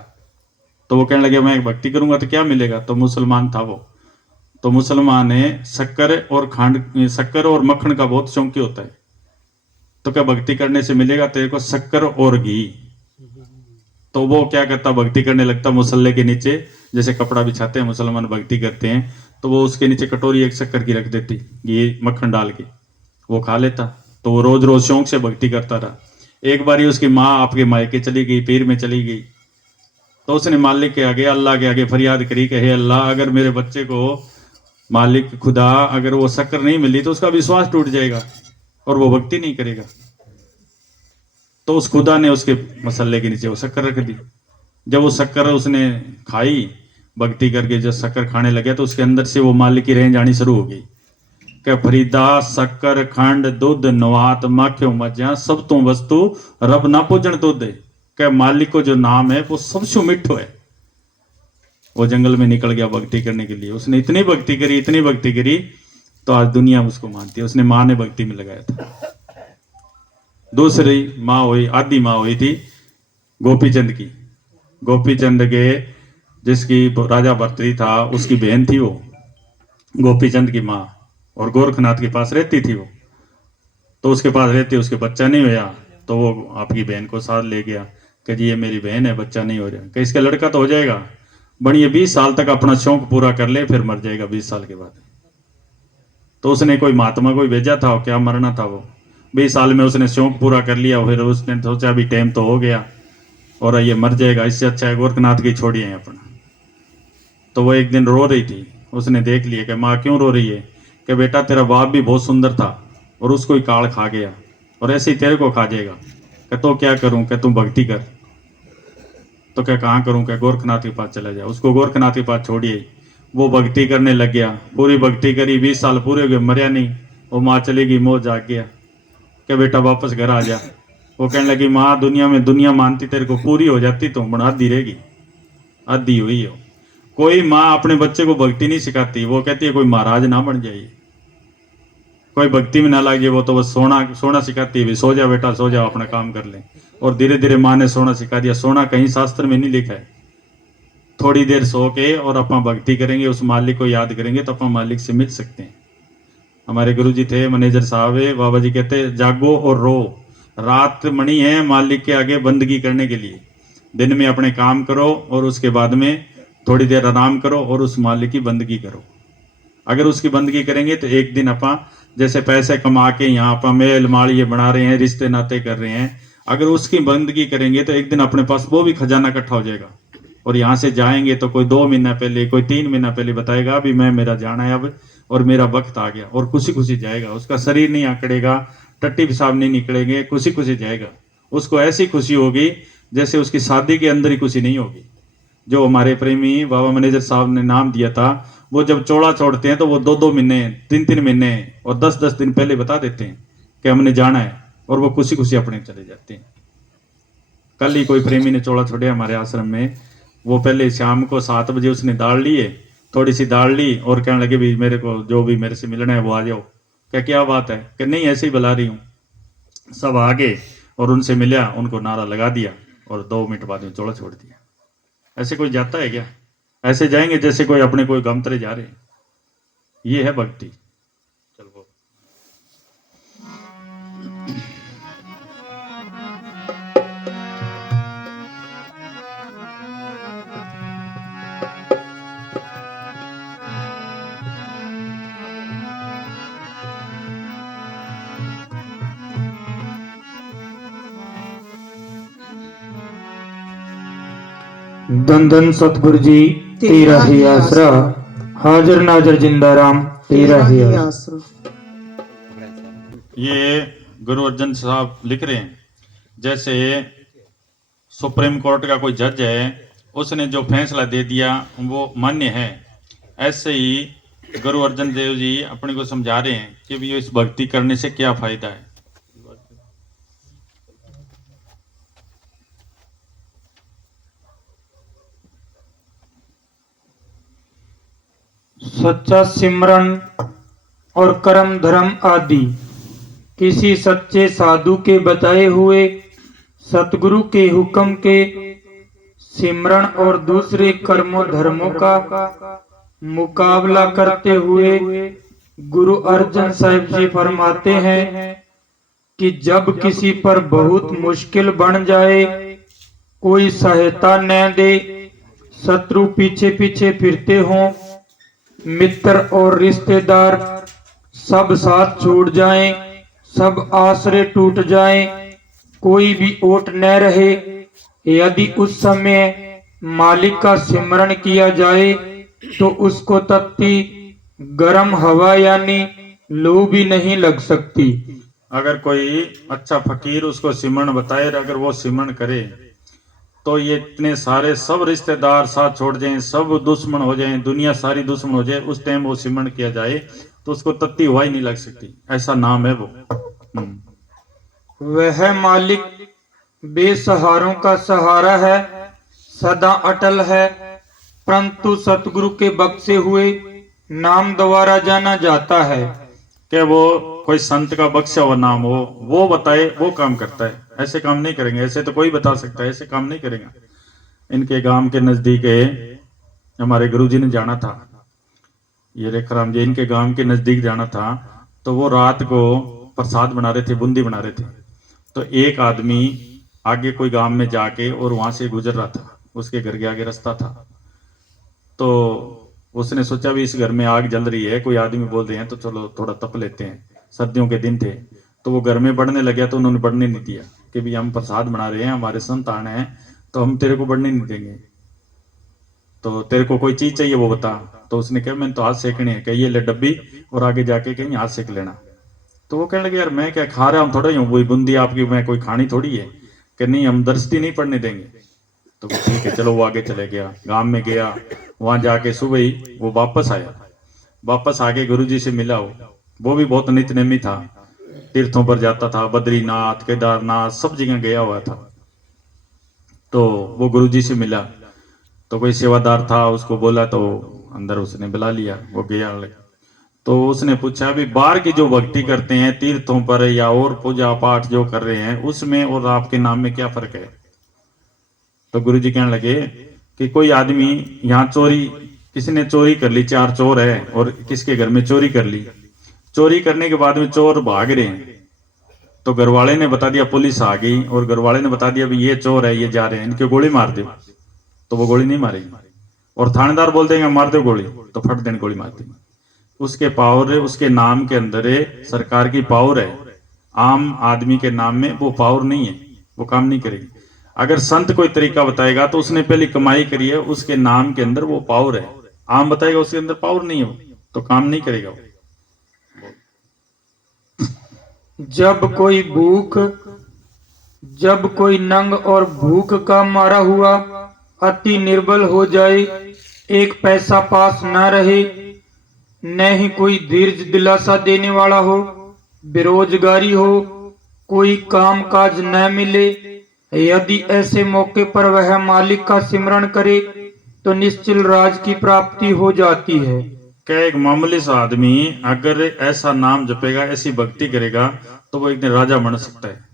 तो वो कहने लगे मैं भक्ति करूंगा तो क्या मिलेगा? तो मुसलमान था वो, तो मुसलमान है शक्कर और मक्खन का बहुत शौकी होता है, तो क्या भक्ति करने से मिलेगा तेरे को शक्कर और घी? तो वो क्या करता, भक्ति करने लगता मुसल्ले के नीचे, जैसे कपड़ा बिछाते हैं मुसलमान भक्ति करते हैं, तो वो उसके नीचे कटोरी एक शक्कर की रख देती, घी मक्खन डाल के वो खा लेता। तो वो रोज रोज शौक से भक्ति करता रहा। एक बारी उसकी माँ आपके मायके चली गई, पीर में चली गई, तो उसने मालिक के आगे अल्लाह के आगे फरियाद करी कि हे अल्लाह अगर मेरे बच्चे को मालिक खुदा अगर वो शक्कर नहीं मिली तो उसका विश्वास टूट जाएगा और वो भक्ति नहीं करेगा। तो उस खुदा ने उसके मसल्ले के नीचे वो शक्कर रख दी। जब वो शक्कर उसने खाई भक्ति करके, जब शक्कर खाने लगे तो उसके अंदर से वो मालिक की रेंज आनी शुरू हो गई कि फरीदा शक्कर खंड दूध नवात माख्यो मज्जा सब तू वस्तु रब ना पूजन दूध के मालिक को जो नाम है वो सबसे मिठो है। वो जंगल में निकल गया भक्ति करने के लिए, उसने इतनी भक्ति करी तो आज दुनिया उसको मानती है, उसने माँ ने भक्ति में लगाया था। दूसरी माँ हुई, आदि माँ हुई थी गोपीचंद की। गोपीचंद के जिसकी राजा भर्तृ था उसकी बहन थी वो गोपीचंद की माँ, और गोरखनाथ के पास रहती थी वो। तो उसके पास रहती, उसके बच्चा नहीं हुआ तो वो आपकी बहन को साथ ले गया कि जी ये मेरी बहन है, बच्चा नहीं हो रहा, कि इसका लड़का तो हो जाएगा, बढ़िया 20 साल तक अपना शौक पूरा कर ले फिर मर जाएगा 20 साल के बाद। तो उसने कोई महात्मा कोई भेजा था, क्या मरना था वो, 20 साल में उसने शौक पूरा कर लिया, फिर उसने सोचा अभी टाइम तो हो गया और ये मर जाएगा, इससे अच्छा है गोरखनाथ की छोड़िए अपना। तो वो एक दिन रो रही थी, उसने देख लिया कि माँ क्यों रो रही है, कि बेटा तेरा बाप भी बहुत सुंदर था और उसको ही काल खा गया और ऐसे ही तेरे को खा जाएगा, कि तो क्या करूं, कि तुम भक्ति कर। तो क्या कहाँ करूं, कि गोरखनाथ के पास चला जाए। उसको गोरखनाथ के पास छोड़िए, वो भक्ति करने लग गया, पूरी भक्ति करी, 20 साल पूरे हो गए, मरिया नहीं। वो माँ चली गई, मोह जाग गया कि बेटा वापस घर आ जा। वो कहने लगी माँ दुनिया में दुनिया मानती तेरे को, पूरी हो जाती तो बड़ा आधी रहेगी, आधी हुई हो। कोई माँ अपने बच्चे को भक्ति नहीं सिखाती, वो कहती है कोई महाराज ना बन जाइए, कोई भक्ति में ना लगे, वो तो बस सोना सिखाती है, सो जा बेटा सो जाओ अपना काम कर ले। और धीरे धीरे माँ ने सोना सिखा दिया। सोना कहीं शास्त्र में नहीं लिखा है, थोड़ी देर सो के और अपना भक्ति करेंगे, उस मालिक को याद करेंगे तो अपना मालिक से मिल सकते हैं। हमारे गुरुजी थे मैनेजर साहब है, बाबा जी कहते जागो और रो, रात मणि है मालिक के आगे बंदगी करने के लिए। दिन में अपने काम करो और उसके बाद में थोड़ी देर आराम करो और उस मालिक की बंदगी करो। अगर उसकी बंदगी करेंगे तो एक दिन अपा जैसे पैसे कमा के यहाँ अपा मेल मालिये बना रहे हैं, रिश्ते नाते कर रहे हैं, अगर उसकी बंदगी करेंगे तो एक दिन अपने पास वो भी खजाना इकट्ठा हो जाएगा। और यहाँ से जाएंगे तो कोई 2 महीना पहले, कोई 3 महीना पहले बताएगा अभी मैं मेरा जाना है अब और मेरा वक्त आ गया, और खुशी खुशी जाएगा। उसका शरीर नहीं आंकड़ेगा, टट्टी पेशाब नहीं निकलेंगे, खुशी खुशी जाएगा। उसको ऐसी खुशी होगी जैसे उसकी शादी के अंदर ही खुशी नहीं होगी। जो हमारे प्रेमी बाबा मैनेजर साहब ने नाम दिया था, वो जब चौड़ा छोड़ते हैं तो वो 2-2 महीने 3-3 महीने और 10-10 दिन पहले बता देते हैं कि हमने जाना है, और वो खुशी खुशी अपने चले जाते हैं। कल ही कोई प्रेमी ने चौड़ा छोड़ा हमारे आश्रम में। वो पहले शाम को 7 बजे उसने दाल लिए, थोड़ी सी दाल ली और कहने लगे भी मेरे को जो भी मेरे से मिलना है वो आ जाओ। क्या बात है? कि नहीं ऐसे ही बुला रही हूँ। सब आ गए और उनसे मिला, उनको नारा लगा दिया और 2 मिनट बाद में चौड़ा छोड़ दिया। ऐसे कोई जाता है क्या? ऐसे जाएंगे जैसे कोई अपने कोई गमतरे जा रहे हैं। ये है भक्ति। चलो धन धन सतगुरु जी तेरा ही आसरा, हाजिर नाजर जिंदा राम तेरा ही आसरा। ये गुरु अर्जन साहब लिख रहे हैं, जैसे सुप्रीम कोर्ट का कोई जज है, उसने जो फैसला दे दिया वो मान्य है, ऐसे ही गुरु अर्जन देव जी अपने को समझा रहे हैं कि भी इस भक्ति करने से क्या फायदा है। सच्चा सिमरन और कर्म धर्म आदि किसी सच्चे साधु के बताए हुए सतगुरु के हुक्म के सिमरन और दूसरे कर्मों धर्मों का मुकाबला करते हुए गुरु अर्जन साहिब जी फरमाते हैं कि जब किसी पर बहुत मुश्किल बन जाए, कोई सहायता न दे, शत्रु पीछे पीछे फिरते हों, मित्र और रिश्तेदार सब साथ छूट जाएं, सब आसरे टूट जाएं, कोई भी ओट न रहे, यदि उस समय मालिक का सिमरन किया जाए तो उसको तत्ती गर्म हवा यानी लू भी नहीं लग सकती। अगर कोई अच्छा फकीर उसको सिमरन बताए, अगर वो सिमरन करे तो ये इतने सारे सब रिश्तेदार साथ छोड़ जाएं, सब दुश्मन हो जाएं, दुनिया सारी दुश्मन हो जाए, उस टाइम वो सिमरन किया जाए तो उसको तत्ती हवा ही नहीं लग सकती। ऐसा नाम है वो। वह मालिक बेसहारों का सहारा है, सदा अटल है, परंतु सतगुरु के बख्शे हुए नाम द्वारा जाना जाता है। कि वो कोई संत का बख्शा हुआ नाम हो, वो बताए वो काम करता है। ऐसे काम नहीं करेंगे, ऐसे तो कोई बता सकता है, ऐसे काम नहीं करेगा। इनके गांव के नजदीक है, हमारे गुरुजी ने जाना था, ये रेखाराम जी, इनके गांव के नजदीक जाना था, तो वो रात को प्रसाद बना रहे थे, बूंदी बना रहे थे। तो एक आदमी आगे कोई गांव में जाके और वहां से गुजर रहा था, उसके घर के आगे रास्ता था, तो उसने सोचा भी इस घर में आग जल रही है, कोई आदमी बोल रहे हैं तो चलो थोड़ा तप लेते हैं। सर्दियों के दिन थे, तो वो घर में बढ़ने लगे तो उन्होंने बढ़ने नहीं दिया कि भी हम प्रसाद बना रहे हैं, हमारे संत आने हैं, तो हम तेरे को बढ़ने नहीं देंगे, तो तेरे को कोई चीज चाहिए वो बता। तो उसने कहा मैंने तो हाथ सेकने हैं, कही ये ले डब्बी और आगे जाके कहीं हाथ सेक लेना। तो वो कहने लगे यार मैं क्या खा रहा हूँ, थोड़ा ही हूँ, वही बूंदी आपकी मैं कोई खानी थोड़ी है, कि नहीं हम दरस्ती नहीं पड़ने देंगे। तो ठीक है चलो, वो आगे चले गया, गांव में गया, वहां जाके सुबह ही वो वापस आया। वापस आके गुरुजी से मिला, वो भी बहुत नित्यनेमी था, तीर्थों पर जाता था, बद्रीनाथ केदारनाथ सब जगह गया हुआ था। तो वो गुरुजी से मिला, तो कोई सेवादार था, उसको बोला तो अंदर उसने बुला लिया, वो गया। तो उसने पूछा भी बाहर की जो भक्ति करते हैं तीर्थों पर या और पूजा पाठ जो कर रहे हैं, उसमें और आपके नाम में क्या फर्क है? तो गुरुजी कहने लगे कि कोई आदमी यहाँ चोरी, किसी ने चोरी कर ली, 4 चोर है और किसके घर में चोरी कर ली, चोरी करने के बाद में चोर भाग रहे हैं, तो घर वाले ने बता दिया, पुलिस आ गई और घर वाले ने बता दिया भी ये चोर है, ये जा रहे हैं, इनके गोली मार दो, तो वो गोली नहीं मारेगी। और थानेदार बोल देंगे मार दो गोली, तो फट देने गोली मार देंगे। उसके पावर, उसके नाम के अंदर सरकार की पावर है, आम आदमी के नाम में वो पावर नहीं है, वो काम नहीं करेगी। अगर संत कोई तरीका बताएगा तो उसने पहले कमाई करी है, उसके नाम के अंदर वो पावर है, आम बताएगा उसके अंदर पावर नहीं है, तो काम नहीं करेगा वो। जब कोई नंग और भूख का मारा हुआ अति निर्बल हो जाए, एक पैसा पास न रहे, न ही कोई धीरज दिलासा देने वाला हो, बेरोजगारी हो, कोई काम काज न मिले, यदि ऐसे मौके पर वह मालिक का सिमरण करे तो निश्चिल राज की प्राप्ति हो जाती है। क्या एक मामूली सा आदमी अगर ऐसा नाम जपेगा, ऐसी भक्ति करेगा, तो वो एक दिन राजा बन सकता है।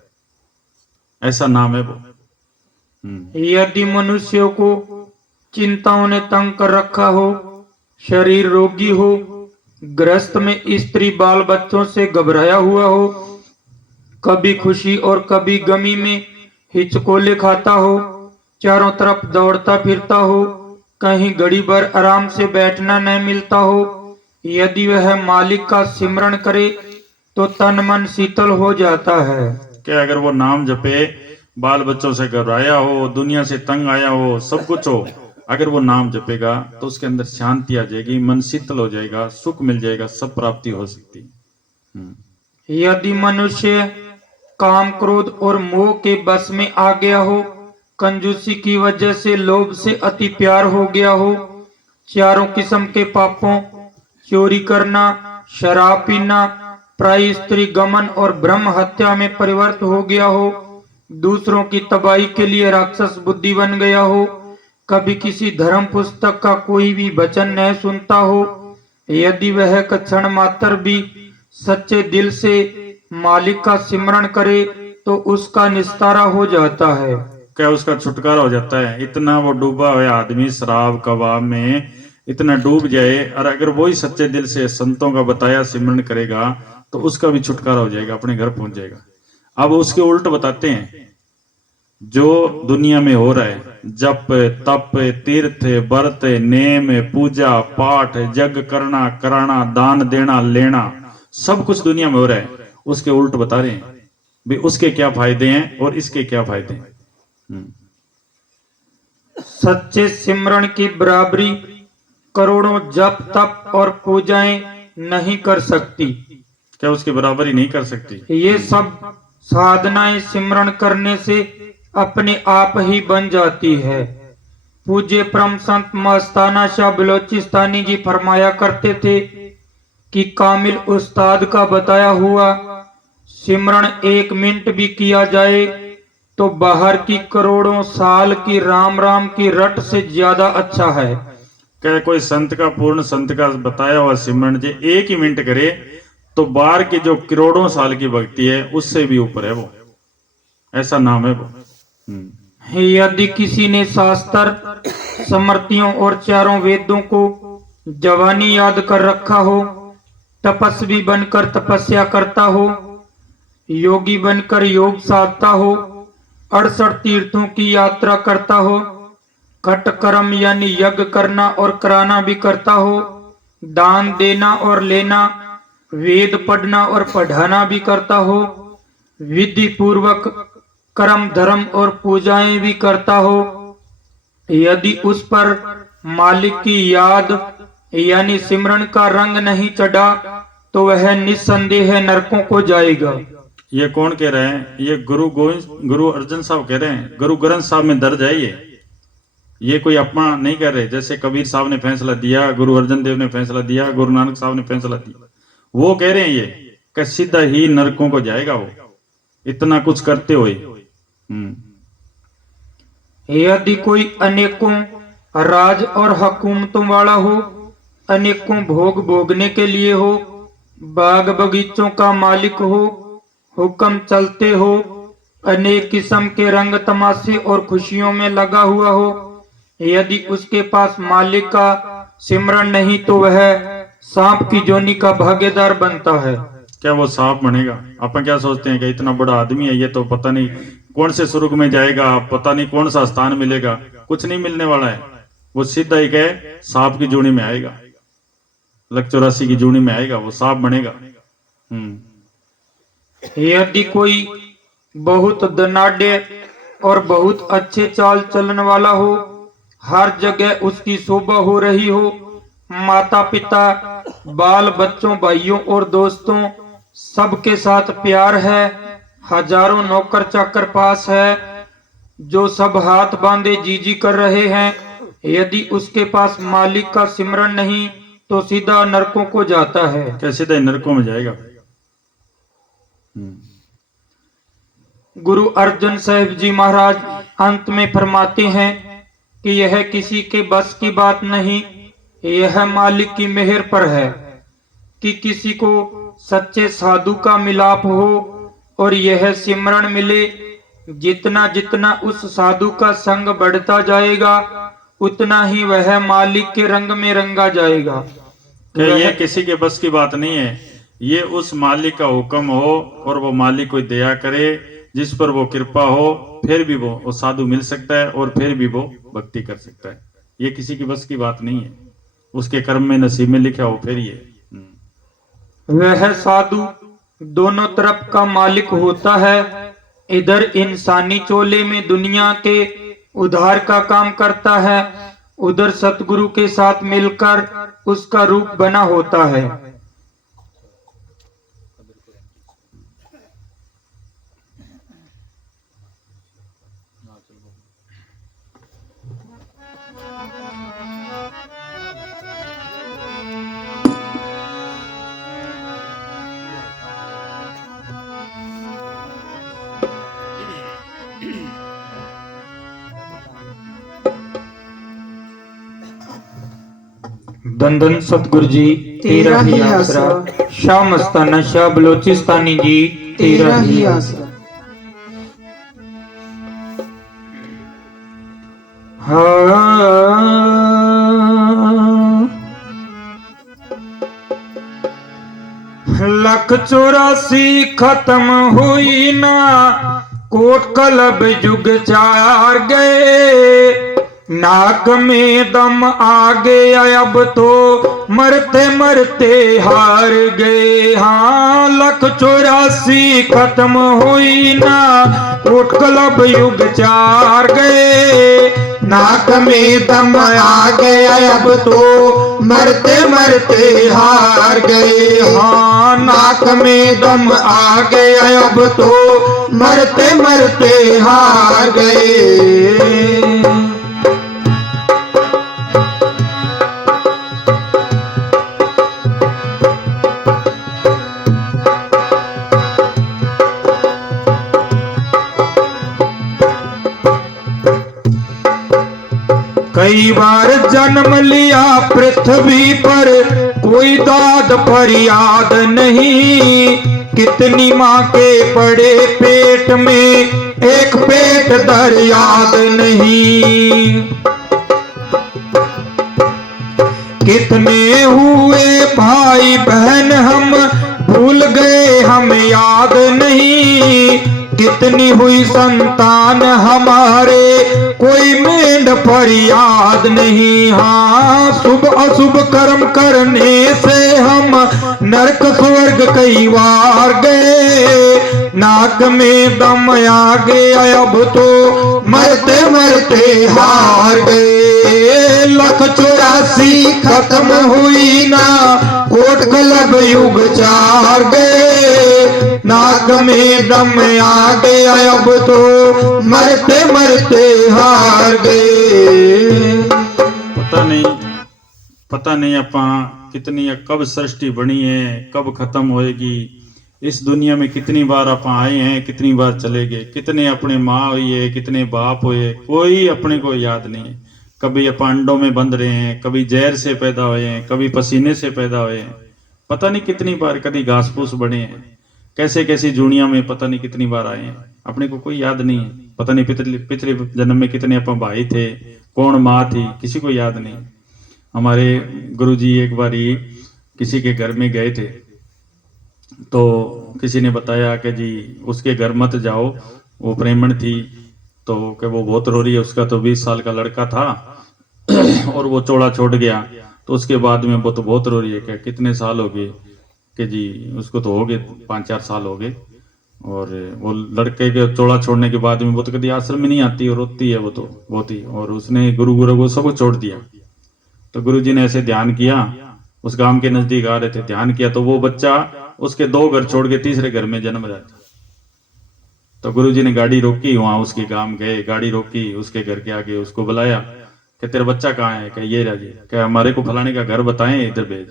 ऐसा नाम है वो। यदि मनुष्यों को चिंताओं ने तंग कर रखा हो, शरीर रोगी हो, ग्रस्त में स्त्री बाल बच्चों से घबराया हुआ हो, कभी खुशी और कभी गमी में हिचकोले खाता हो, चारों तरफ दौड़ता फिरता हो, कहीं घड़ी भर आराम से बैठना न मिलता हो, यदि वह मालिक का सिमरण करे तो तन मन शीतल हो जाता है। क्या अगर वो नाम जपे, बाल बच्चों से घबराया हो, दुनिया से तंग आया हो, सब कुछ हो, अगर वो नाम जपेगा तो उसके अंदर शांति आ जाएगी, मन शीतल हो जाएगा, सुख मिल जाएगा, सब प्राप्ति हो सकती है। यदि मनुष्य काम क्रोध और मोह के बस में आ गया हो, कंजूसी की वजह से लोभ से अति प्यार हो गया हो, चारों किस्म के पापों, चोरी करना, शराब पीना, प्राय स्त्री गमन और ब्रह्म हत्या में परिवर्तित हो गया हो, दूसरों की तबाही के लिए राक्षस बुद्धि बन गया हो, कभी किसी धर्म पुस्तक का कोई भी वचन न सुनता हो, यदि वह क्षण मात्र भी सच्चे दिल से मालिक का सिमरण करे तो उसका निस्तारा हो जाता है। क्या उसका छुटकारा हो जाता है। इतना वो डूबा हुआ आदमी शराब कबाब में इतना डूब जाए, और अगर वो ही सच्चे दिल से संतों का बताया सिमरण करेगा तो उसका भी छुटकारा हो जाएगा, अपने घर पहुंच जाएगा। अब उसके उल्ट बताते हैं, जो दुनिया में हो रहा है, जप तप तीर्थ व्रत नेम पूजा पाठ जग करना कराना दान देना लेना, सब कुछ दुनिया में हो रहा है, उसके उल्ट बता रहे हैं भी उसके क्या फायदे हैं और इसके क्या फायदे हैं। सच्चे सिमरण की बराबरी करोड़ों जप तप और पूजाएं नहीं कर सकती। क्या उसकी बराबरी नहीं कर सकती। ये सब साधनाएं सिमरण करने से अपने आप ही बन जाती है। पूज्य परम संत मस्ताना शाह बलोचिस्तानी जी फरमाया करते थे कि कामिल उस्ताद का बताया हुआ सिमरण 1 मिनट भी किया जाए तो बाहर की करोड़ों साल की राम राम की रट से ज्यादा अच्छा है। क्या कोई संत का पूर्ण संत का बताया हुआ सिमरण जे 1 ही मिनट करे तो बाहर की जो करोड़ों साल की भक्ति है उससे भी ऊपर है वो। ऐसा नाम है वो। यदि किसी ने शास्त्र स्मृतियों और चारों वेदों को जवानी याद कर रखा हो, तपस्वी बनकर तपस्या करता हो, योगी बनकर योग साधता हो, 68 तीर्थों की यात्रा करता हो, खट कर्म यानी यज्ञ करना और कराना भी करता हो, दान देना और लेना, वेद पढ़ना और पढ़ाना भी करता हो, विधि पूर्वक कर्म धर्म और पूजाएं भी करता हो, यदि उस पर मालिक की याद यानी सिमरन का रंग नहीं चढ़ा तो वह निस्संदेह नरकों को जाएगा। ये कौन कह रहे हैं। ये गुरु अर्जन साहब कह रहे हैं। गुरु ग्रंथ साहब में दर्ज है ये कोई अपना नहीं कर रहे। जैसे कबीर साहब ने फैसला दिया, गुरु अर्जन देव ने फैसला दिया, गुरु नानक साहब ने फैसला दिया, वो कह रहे हैं ये कि सीधा ही नरकों को जाएगा वो, इतना कुछ करते हुए। यदि कोई अनेकों राज और हुकूमतों वाला हो, अनेकों भोग भोगने के लिए हो, बाग बगीचों का मालिक हो, हुक्म चलते हो, अनेक किस्म के रंग तमाशे और खुशियों में लगा हुआ हो, यदि उसके पास मालिक का सिमरण नहीं तो वह सांप की जोनी का भागीदार बनता है। क्या वो सांप बनेगा। अपन क्या सोचते हैं कि इतना बड़ा आदमी है ये तो पता नहीं कौन से स्वर्ग में जाएगा, पता नहीं कौन सा स्थान मिलेगा। कुछ नहीं मिलने वाला है। वो सीधा ही कहे सांप की जोनी में आएगा, लक 84 की जोनी में आएगा, वो सांप बनेगा। यदि कोई बहुत धनाढ़ और बहुत अच्छे चाल चलन वाला हो, हर जगह उसकी शोभा हो रही हो, माता पिता बाल बच्चों भाइयों और दोस्तों सबके साथ प्यार है, हजारों नौकर चाकर पास है, जो सब हाथ बांधे जी कर रहे हैं, यदि उसके पास मालिक का सिमरन नहीं तो सीधा नरकों को जाता है। कैसे तो नरकों में जाएगा। गुरु अर्जन साहिब जी महाराज अंत में फरमाते हैं कि यह किसी के बस की बात नहीं, यह मालिक की मेहर पर है कि किसी को सच्चे साधु का मिलाप हो और यह सिमरन मिले। जितना जितना उस साधु का संग बढ़ता जाएगा, उतना ही वह मालिक के रंग में रंगा जाएगा। कि ये किसी के बस की बात नहीं है, ये उस मालिक का हुक्म हो और वो मालिक कोई दया करे, जिस पर वो कृपा हो, फिर भी वो साधु मिल सकता है और फिर भी वो भक्ति कर सकता है। ये किसी की बस की बात नहीं है, उसके कर्म में नसीब में लिखा हो फिर ये। वह साधु दोनों तरफ का मालिक होता है। इधर इंसानी चोले में दुनिया के उद्धार का काम करता है, उधर सतगुरु के साथ मिलकर उसका रूप बना होता है। धन धन सतगुरु जी तेरा ही आसरा, शाह मस्ताना शाह बलोचिस्तानी जी तेरा ही आसरा। लख 84 खत्म हुई ना, कोट कलब जुग 4 गए, नाक में दम आ गया अब तो मरते मरते हार गए। हाँ, लख 84 खत्म हुई ना, कोट कलब युग 4 गए, नाक में दम आ गया अब तो मरते मरते हार गए। हाँ, नाक में दम आ गया अब तो मरते मरते हार गए। कई बार जन्म लिया पृथ्वी पर, कोई दाद फरियाद नहीं, कितनी माँ के पड़े पेट में, एक पेट दर याद नहीं, कितने हुए भाई बहन हम भूल गए हम याद नहीं, कितनी हुई संतान हमारे कोई मेंढ पर याद नहीं। हाँ, शुभ अशुभ कर्म करने से हम नरक स्वर्ग कई बार गए, नाक में दम आ गया अब तो मरते मरते हार गए। लख 84 खत्म हुई ना, कोट कलब युग 4 गए, नाक में दम आ गया अब तो मरते मरते हार गए। पता नहीं अपा कितनी कब सृष्टि बनी है, कब खत्म होएगी। इस दुनिया में कितनी बार आप आए हैं, कितनी बार चले गए, कितने अपने माँ हुई है, कितने बाप हुए, कोई अपने को याद नहीं है। कभी आप अंडों में बंध रहे हैं, कभी जहर से पैदा हुए हैं, कभी पसीने से पैदा हुए हैं, पता नहीं कितनी बार, कभी घास फूस बने हैं, कैसे कैसी दुनिया में पता नहीं कितनी बार आए हैं, अपने को कोई याद नहीं है। पता नहीं पिछले जन्म में कितने अपन भाई थे, कौन माँ थी, किसी को याद नहीं। हमारे गुरुजी एक बारी किसी के घर में गए थे, तो किसी ने बताया कि जी उसके घर मत जाओ, वो ब्राह्मण थी, तो कि वो बहुत रो रही है, उसका तो 20 साल का लड़का था और वो चोला छोड़ गया, तो उसके बाद में वो तो बहुत रो रही है। क्या कितने साल हो गए? कि जी उसको तो हो गए 5-4 साल हो गए, और वो लड़के के चोला छोड़ने के बाद में वो तो कभी आश्रम में नहीं आती और रोती है वो तो बहुत ही। और उसने गुरु को सब छोड़ दिया। तो गुरुजी ने ऐसे ध्यान किया, उस गांव के नजदीक आ रहे थे, ध्यान किया तो वो बच्चा उसके 2 घर छोड़ के तीसरे घर में जन्म जाता। तो गुरुजी ने गाड़ी रोकी, वहां उसके गांव गए, गाड़ी रोकी, उसके घर के आगे उसको बुलाया कि तेरा बच्चा कहाँ है? क्या ये राजी, क्या हमारे को फलाने का घर बताएं, इधर भेज।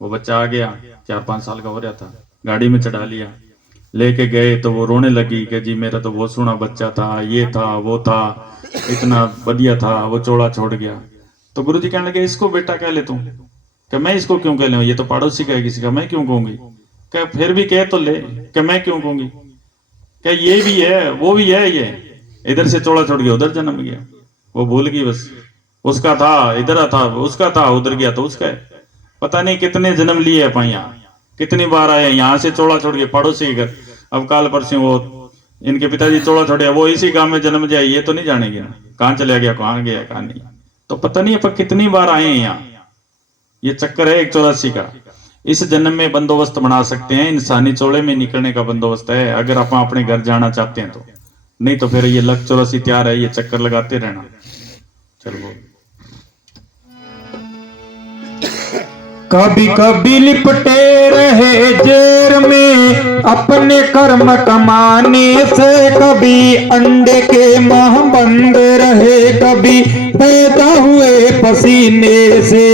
वो बच्चा आ गया, 4-5 साल का हो रहा था, गाड़ी में चढ़ा लिया, लेके गए तो वो रोने लगी कि जी मेरा तो बहुत सोना बच्चा था, ये था वो था, इतना बढ़िया था, वो चौड़ा छोड़ गया। तो गुरुजी कहने लगे इसको बेटा कह ले तू। क्या मैं इसको क्यों कह लूं, ये तो पड़ोसी का है किसी का, मैं क्यों कहूंगी? क्या फिर भी कह तो ले, क्या मैं क्यों कहूंगी? क्या ये भी है वो भी है, ये इधर से चौड़ा छोड़ गया उधर जन्म गया, वो भूल गई बस, उसका था इधर था, उसका था उधर गया तो उसका है। पता नहीं कितने जन्म लिए अपन यहाँ, कितनी बार आए यहाँ से चौड़ा छोड़ के पड़ोसी के घर। अब काल परसों वो इनके पिताजी चौड़ा छोड़े, वो इसी गांव में जन्म जाए, ये तो नहीं जानेंगे ना कहाँ चला गया, कहाँ गया कहाँ नहीं। तो पता नहीं अपन कितनी बार आए हैं यहाँ, ये चक्कर है 184 का। इस जन्म में बंदोबस्त बना सकते हैं, इंसानी चोले में निकलने का बंदोबस्त है अगर आप अपने घर जाना चाहते हैं तो, नहीं तो फिर ये 184 तैयार है, ये चक्कर लगाते रहना। चलो कभी कभी लिपटे रहे जेर में अपने कर्म कमाने से, कभी अंडे के माह बंद रहे, कभी पैदा हुए पसीने से।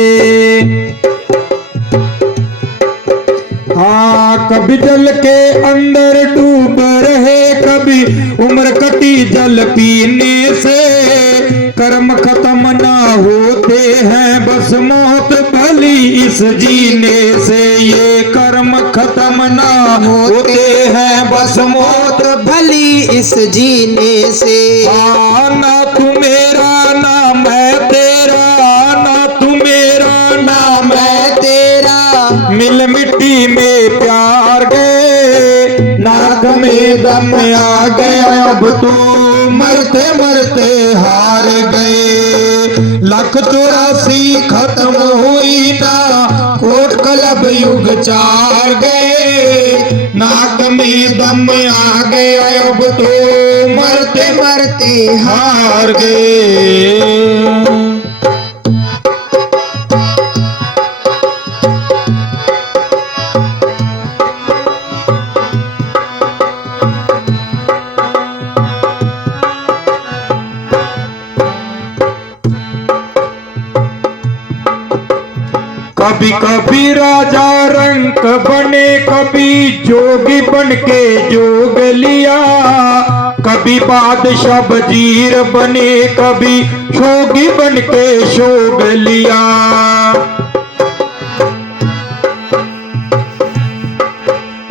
हाँ कभी जल के अंदर डूब रहे, कभी उम्र कटी जल पीने से। कर्म खत्म ना होते हैं बस मौत भली इस जीने से, ये कर्म खत्म ना होते हैं बस मौत भली इस जीने से। हाँ ना तू मेरा ना मैं तेरा, ना तू मेरा ना मैं तेरा, मिल मिट्टी में प्यार गए, नाक में दम आ गया अब तो मरते मरते हार गए। 184 खत्म हुई ना, कोट कलब युग 4 गए, नाक में दम आ गया अब तो मरते मरते हार गए। कभी कभी राजा रंक बने, कभी जोगी बन के जोग लिया, कभी बादशाह वजीर बने, कभी शोगी बन के शोग लिया।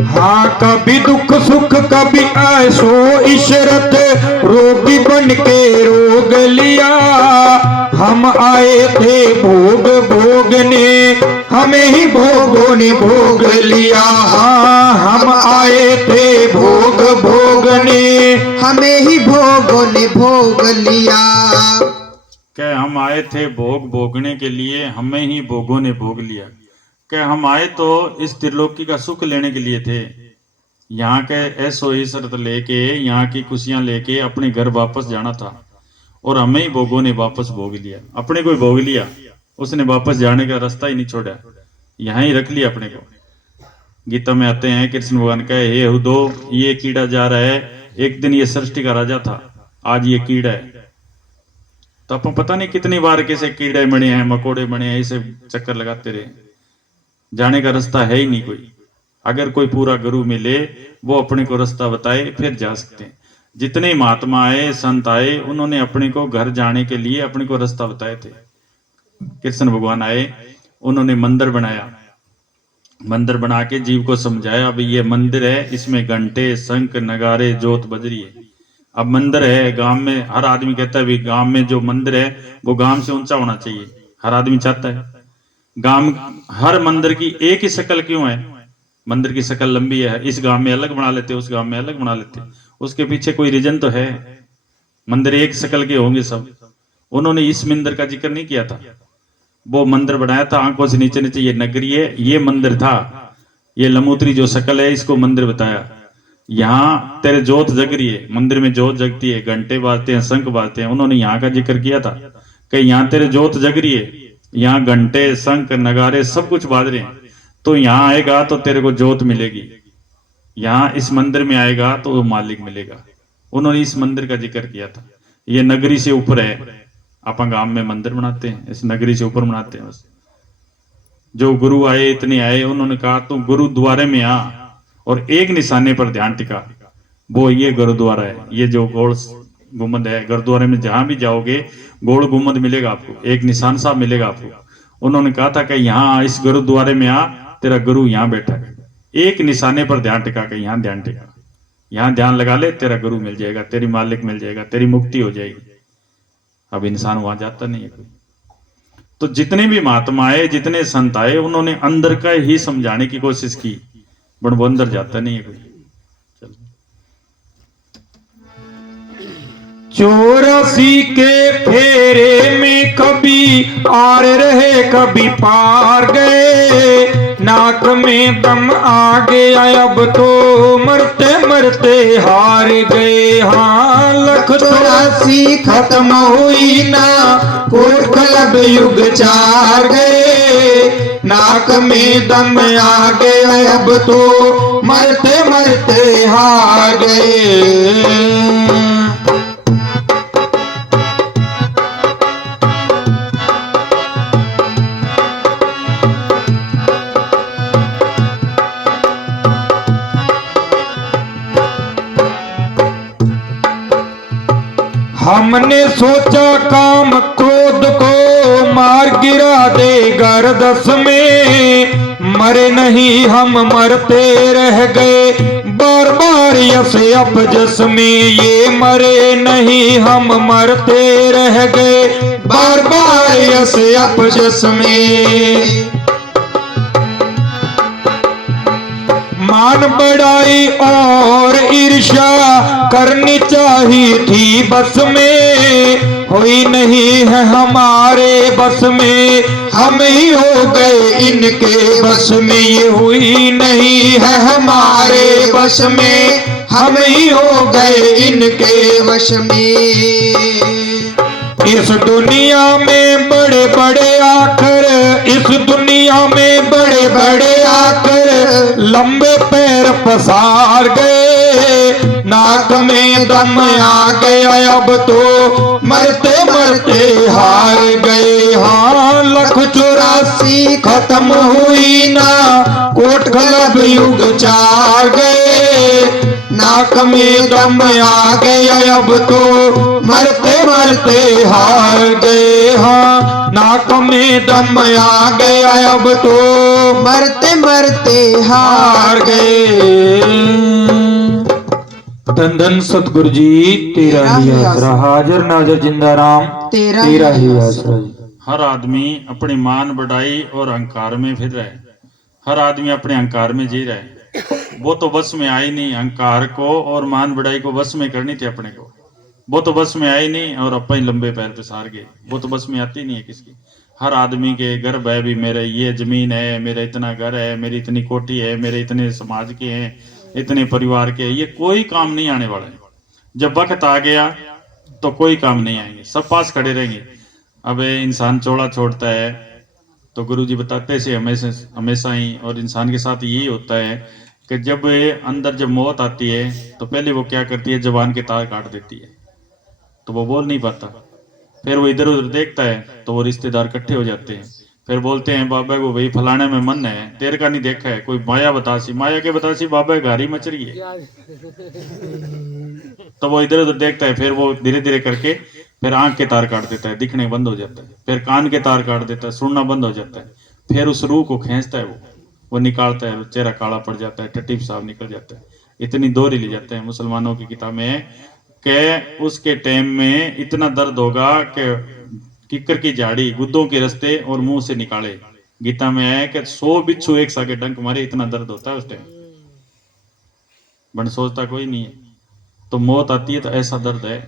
हाँ कभी दुख सुख कभी ऐशो इशरत, रोगी बन के रोग लिया। हम आए थे भोग भोगने, हमें ही भोगों ने भोग लिया। हाँ हम आए थे भोग भोगने, हमें ही भोगों ने भोग लिया। क्या हम आए थे भोग भोगने के लिए, हमें ही भोगों ने भोग लिया। क्या हम आए तो इस त्रिलोकी का सुख लेने के लिए थे, यहाँ के ऐसो शर्त लेके, यहाँ की खुशियां लेके अपने घर वापस जाना था, और हमें ही भोगों ने वापस भोग लिया। अपने को ही भोग लिया, उसने वापस जाने का रास्ता ही नहीं छोड़ा, यहाँ ही रख लिया अपने को। गीता में आते हैं कृष्ण भगवान कहे हे हुदो, ये कीड़ा जा रहा है, एक दिन ये सृष्टि का राजा था, आज ये कीड़ा है। तो अपन पता नहीं कितनी बार कैसे कीड़े बने हैं, मकोड़े बने हैं, ऐसे चक्कर लगाते रहे, जाने का रास्ता है ही नहीं कोई। अगर कोई पूरा गुरु मिले, वो अपने को रास्ता बताए, फिर जा सकते हैं। जितने महात्मा आए, संत आए, उन्होंने अपने को घर जाने के लिए अपने को रास्ता बताए थे। कृष्ण भगवान आए, उन्होंने मंदिर बनाया, मंदिर बना के जीव को समझाया भाई ये मंदिर है, इसमें घंटे शंख नगारे जोत बज रही है। अब मंदिर है गांव में, हर आदमी कहता है भी गांव में जो मंदिर है वो गांव से ऊंचा होना चाहिए, हर आदमी चाहता है। गांव हर मंदिर की एक ही शक्ल क्यों है? मंदिर की शक्ल लंबी है, इस गांव में अलग बना लेते, उस गांव में अलग बना लेते, उसके पीछे कोई रीजन तो है। मंदिर एक शक्ल के होंगे सब। उन्होंने इस मंदिर का जिक्र नहीं किया था, वो मंदिर बनाया था आंखों से नीचे नीचे, ये नगरी है, ये मंदिर था, ये लमूत्री जो शक्ल है इसको मंदिर बताया। यहाँ तेरे जोत जग रही है, मंदिर में जोत जगती है, घंटे बाजते हैं, शंख बाजते हैं, उन्होंने यहाँ का जिक्र किया था कि यहाँ तेरे जोत जग रही है, यहाँ घंटे शंख नगारे सब कुछ बाज रहे हैं, तो यहाँ आएगा तो तेरे को जोत मिलेगी। यहाँ इस मंदिर में आएगा तो वो मालिक मिलेगा। उन्होंने इस मंदिर का जिक्र किया था। ये नगरी से ऊपर है, आप गांव में मंदिर बनाते हैं, इस नगरी से ऊपर बनाते हैं। बस जो गुरु आए, इतने आए, उन्होंने कहा तू गुरुद्वारे में आ और एक निशाने पर ध्यान टिका, वो ये गुरुद्वारा है। ये जो गोल गुम्बद है, गुरुद्वारे में जहां भी जाओगे गोल गुम्बद मिलेगा आपको, एक निशान सा मिलेगा आपको। उन्होंने कहा था कि यहाँ इस गुरुद्वारे में आ, तेरा गुरु यहाँ बैठा है। एक निशाने पर ध्यान टिका के यहाँ ध्यान टिका, यहाँ ध्यान लगा ले, तेरा गुरु मिल जाएगा, तेरी मालिक मिल जाएगा, तेरी मुक्ति हो जाएगी। अब इंसान वहां जाता नहीं है कोई। तो जितने भी महात्मा आए, जितने संत आए, उन्होंने अंदर का ही समझाने की कोशिश की, बट वो अंदर जाता नहीं है कोई। चौरासी के फेरे में कभी आर रहे कभी पार गए, नाक में दम आ गया अब तो मरते मरते हार गए। हाँ, लख 84 खत्म हुई ना, कोट क्लब युग 4 गए, नाक में दम आ गया अब तो मरते मरते हार गए। हमने सोचा काम क्रोध को मार गिरा दे गर्दस में, मरे नहीं हम मरते रह गए बार बार यस अपजस में। ये मरे नहीं हम मरते रह गए बार बार यस अपजस में। मान बढ़ाई और ईर्ष्या करनी चाहिए थी बस में, हुई नहीं है हमारे बस में, हम ही हो गए इनके बस में। ये हुई नहीं है हमारे बस में, हम ही हो गए इनके वश में। इस दुनिया में बड़े बड़े आकर, इस दुनिया में बड़े बड़े आकर लंबे पैर पसार गए, नाक में दम आ गया अब तो मरते मरते हार गए। हाँ, लख 84 खत्म हुई ना, कोट क्लब युग 4 गए, नाक में दम आ गया अब तो मरते मरते हार गए। हाँ, नाक में दम आ गया अब तो मरते मरते हार गए। धन धन सतगुरु जी, तेरा ही आसरा, हाजिर नाजर जिंदा राम, तेरा ही आसरा। हर आदमी अपनी मान बढ़ाई और अहंकार में फिर रहा है। हर आदमी अपने अहंकार में जी रहा है। वो तो बस में आई नहीं, अहंकार को और मान बढ़ाई को बस में करनी थी अपने को। वो तो बस में आई नहीं और अपन ही लंबे पैर पे सार गए। वो तो बस में आती नहीं है किसकी। हर आदमी के गर्भ है भी, मेरे ये जमीन है, मेरा इतना घर है, मेरी इतनी कोठी है, मेरे इतने समाज के हैं, इतने परिवार के, ये कोई काम नहीं आने वाला है। जब वक्त आ गया तो कोई काम नहीं आएंगे, सब पास खड़े रहेंगे। अब इंसान चौड़ा छोड़ता है तो गुरुजी बताते से हमेशा ही, और इंसान के साथ यही होता है कि जब अंदर जब मौत आती है तो पहले वो क्या करती है, जबान के तार काट देती है, तो वो बोल नहीं पाता। फिर वो इधर उधर देखता है तो वो रिश्तेदार इकट्ठे हो जाते हैं, फिर बोलते हैं बाबा को भाई फलाने में मन है, तेरे का नहीं देखा है, कोई माया बतासी, माया के बतासी बाबा गाड़ी मच रही है। तो वो इधर उधर देखता है, फिर वो धीरे धीरे करके फिर आंख के तार काट देता है, दिखने बंद हो जाता है, फिर कान के तार काट देता है, सुनना बंद हो जाता है, फिर उस रूह को खींचता है, वो निकालता है, चेहरा काला पड़ जाता है, टट्टी पेशाब निकल जाता है। इतनी दोहरी ले जाते हैं मुसलमानों की किताब में कि उसके टाइम में इतना दर्द होगा कि किक्कर की झाड़ी गुद्दों के रास्ते और मुंह से निकाले। गीता में है कि 100 बिच्छू एक साथ डंक मारे, इतना दर्द होता है उस टाइम। बन सोचता कोई नहीं है, तो मौत आती है तो ऐसा दर्द है।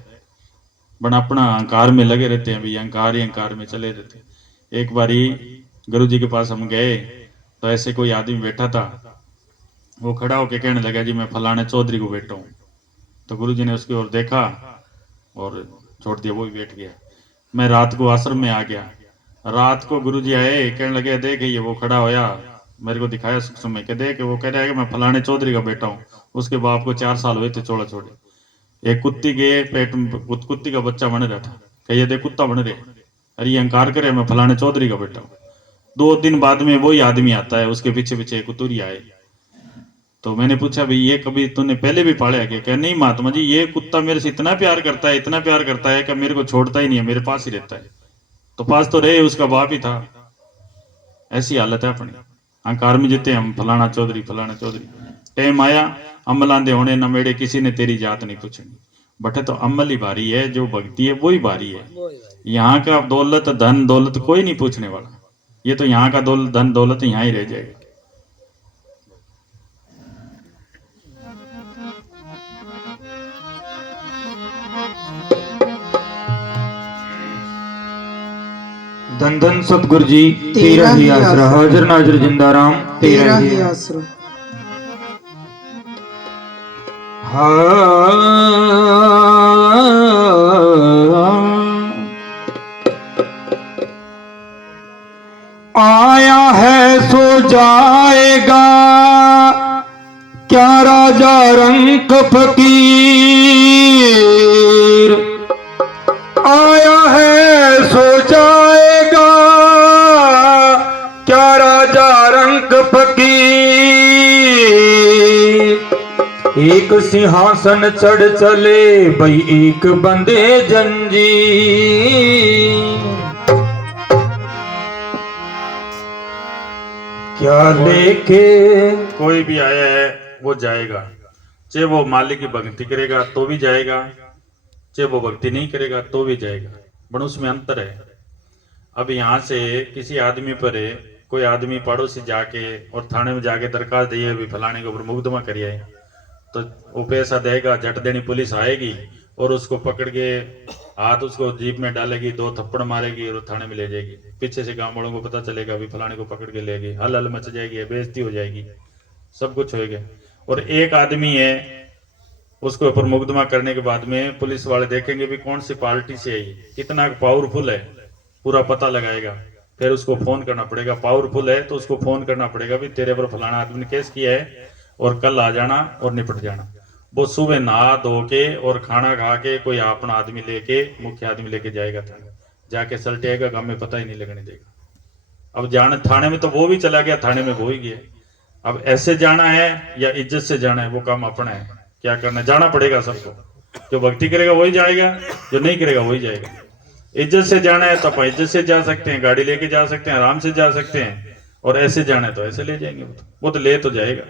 बन अपना अहंकार में लगे रहते हैं, भाई अहंकार ही अहंकार में चले रहते हैं। एक बारी गुरुजी के पास हम गए तो ऐसे कोई आदमी बैठा था, वो खड़ा होके कहने लगा जी मैं फलाने चौधरी को बैठा हूँ। तो गुरुजी ने उसकी ओर देखा और छोड़ दिया, वो भी बैठ गया। मैं रात को आश्रम में आ गया। रात को गुरुजी आए, कहने लगे देख ये वो खड़ा होया, मेरे को दिखाया सूक्ष्म में, कहते कि वो कह रहा है कि मैं फलाने चौधरी का बेटा हूँ, उसके बाप को 4 साल हुए थे चोड़ा छोड़े, एक कुत्ती के पेट में कुत्ती का बच्चा बन रहा था, कह ये देख कुत्ता बन रहे, अरे ये अहंकार करे मैं फलाने चौधरी का बेटा हूँ। 2 दिन बाद में वही आदमी आता है, उसके पीछे पीछे एक उतुरी आए। तो मैंने पूछा भाई ये कभी तूने पहले भी पाला है क्या? कह नहीं महात्मा जी, ये कुत्ता मेरे से इतना प्यार करता है, इतना प्यार करता है कि मेरे को छोड़ता ही नहीं है, मेरे पास ही रहता है। तो पास तो रहे, उसका बाप ही था। ऐसी हालत है अपनी, अहंकार में जीते हम, फलाना चौधरी फलाना चौधरी। टाइम आया अमल आंदे होने न मेरे, किसी ने तेरी जात नहीं पूछनी। बटे तो अमल ही भारी है, जो भक्ति है वही भारी है। यहाँ का दौलत धन दौलत कोई नहीं पूछने वाला, ये तो यहाँ का धन दौलत यहाँ ही रह जाएगा। धन धन सतगुरु जी तेरा ही आसरा, हाजिर नाजिर जिंदा राम तेरा ही आसरा। आया है सो जाएगा, क्या राजा रंग फकीर। आया है सो जाएगा, क्या राजा रंग फकीर। एक सिंहासन चढ़ चले भाई एक बंदे जंजीर। क्या लेके कोई भी आया है वो जाएगा, चाहे वो मालिक की भक्ति करेगा तो भी जाएगा, चाहे वो भक्ति नहीं करेगा तो भी जाएगा, पर उसमें अंतर है। अब यहाँ से किसी आदमी पर कोई आदमी पड़ोसी जाके और थाने में जाके दरखास्त दिए भी फलाने के ऊपर मुकदमा करिए, तो वो पैसा देगा, झट देनी पुलिस आएगी और उसको पकड़ के हाथ उसको जीप में डालेगी, 2 थप्पड़ मारेगी और थाने में ले जाएगी। पीछे से गांव वालों को पता चलेगा भी फलाने को पकड़ के ले गई, हल मच जाएगी, बेइज्जती हो जाएगी, सब कुछ होएगा। और एक आदमी है, उसके ऊपर मुकदमा करने के बाद में पुलिस वाले देखेंगे भी कौन सी पार्टी से है, कितना पावरफुल है, पूरा पता लगाएगा। फिर उसको फोन करना पड़ेगा, पावरफुल है तो उसको फोन करना पड़ेगा भी तेरे पर फलाना आदमी ने केस किया है और कल आ जाना और निपट जाना। वो सुबह नहा धो के और खाना खा के कोई अपना आदमी लेके, मुख्य आदमी लेके जाएगा थाने, जाके सलटेगा, गांव में पता ही नहीं लगने देगा। अब जाने थाने में तो वो भी चला गया, थाने में वो ही गया। अब ऐसे जाना है या इज्जत से जाना है, वो काम अपना है, क्या करना है, जाना पड़ेगा सबको। जो भक्ति करेगा वही जाएगा, जो नहीं करेगा वही जाएगा। इज्जत से जाना है तो अपन इज्जत से जा सकते हैं, गाड़ी लेके जा सकते हैं, आराम से जा सकते हैं, और ऐसे जाना है तो ऐसे ले जाएंगे, वो तो ले तो जाएगा।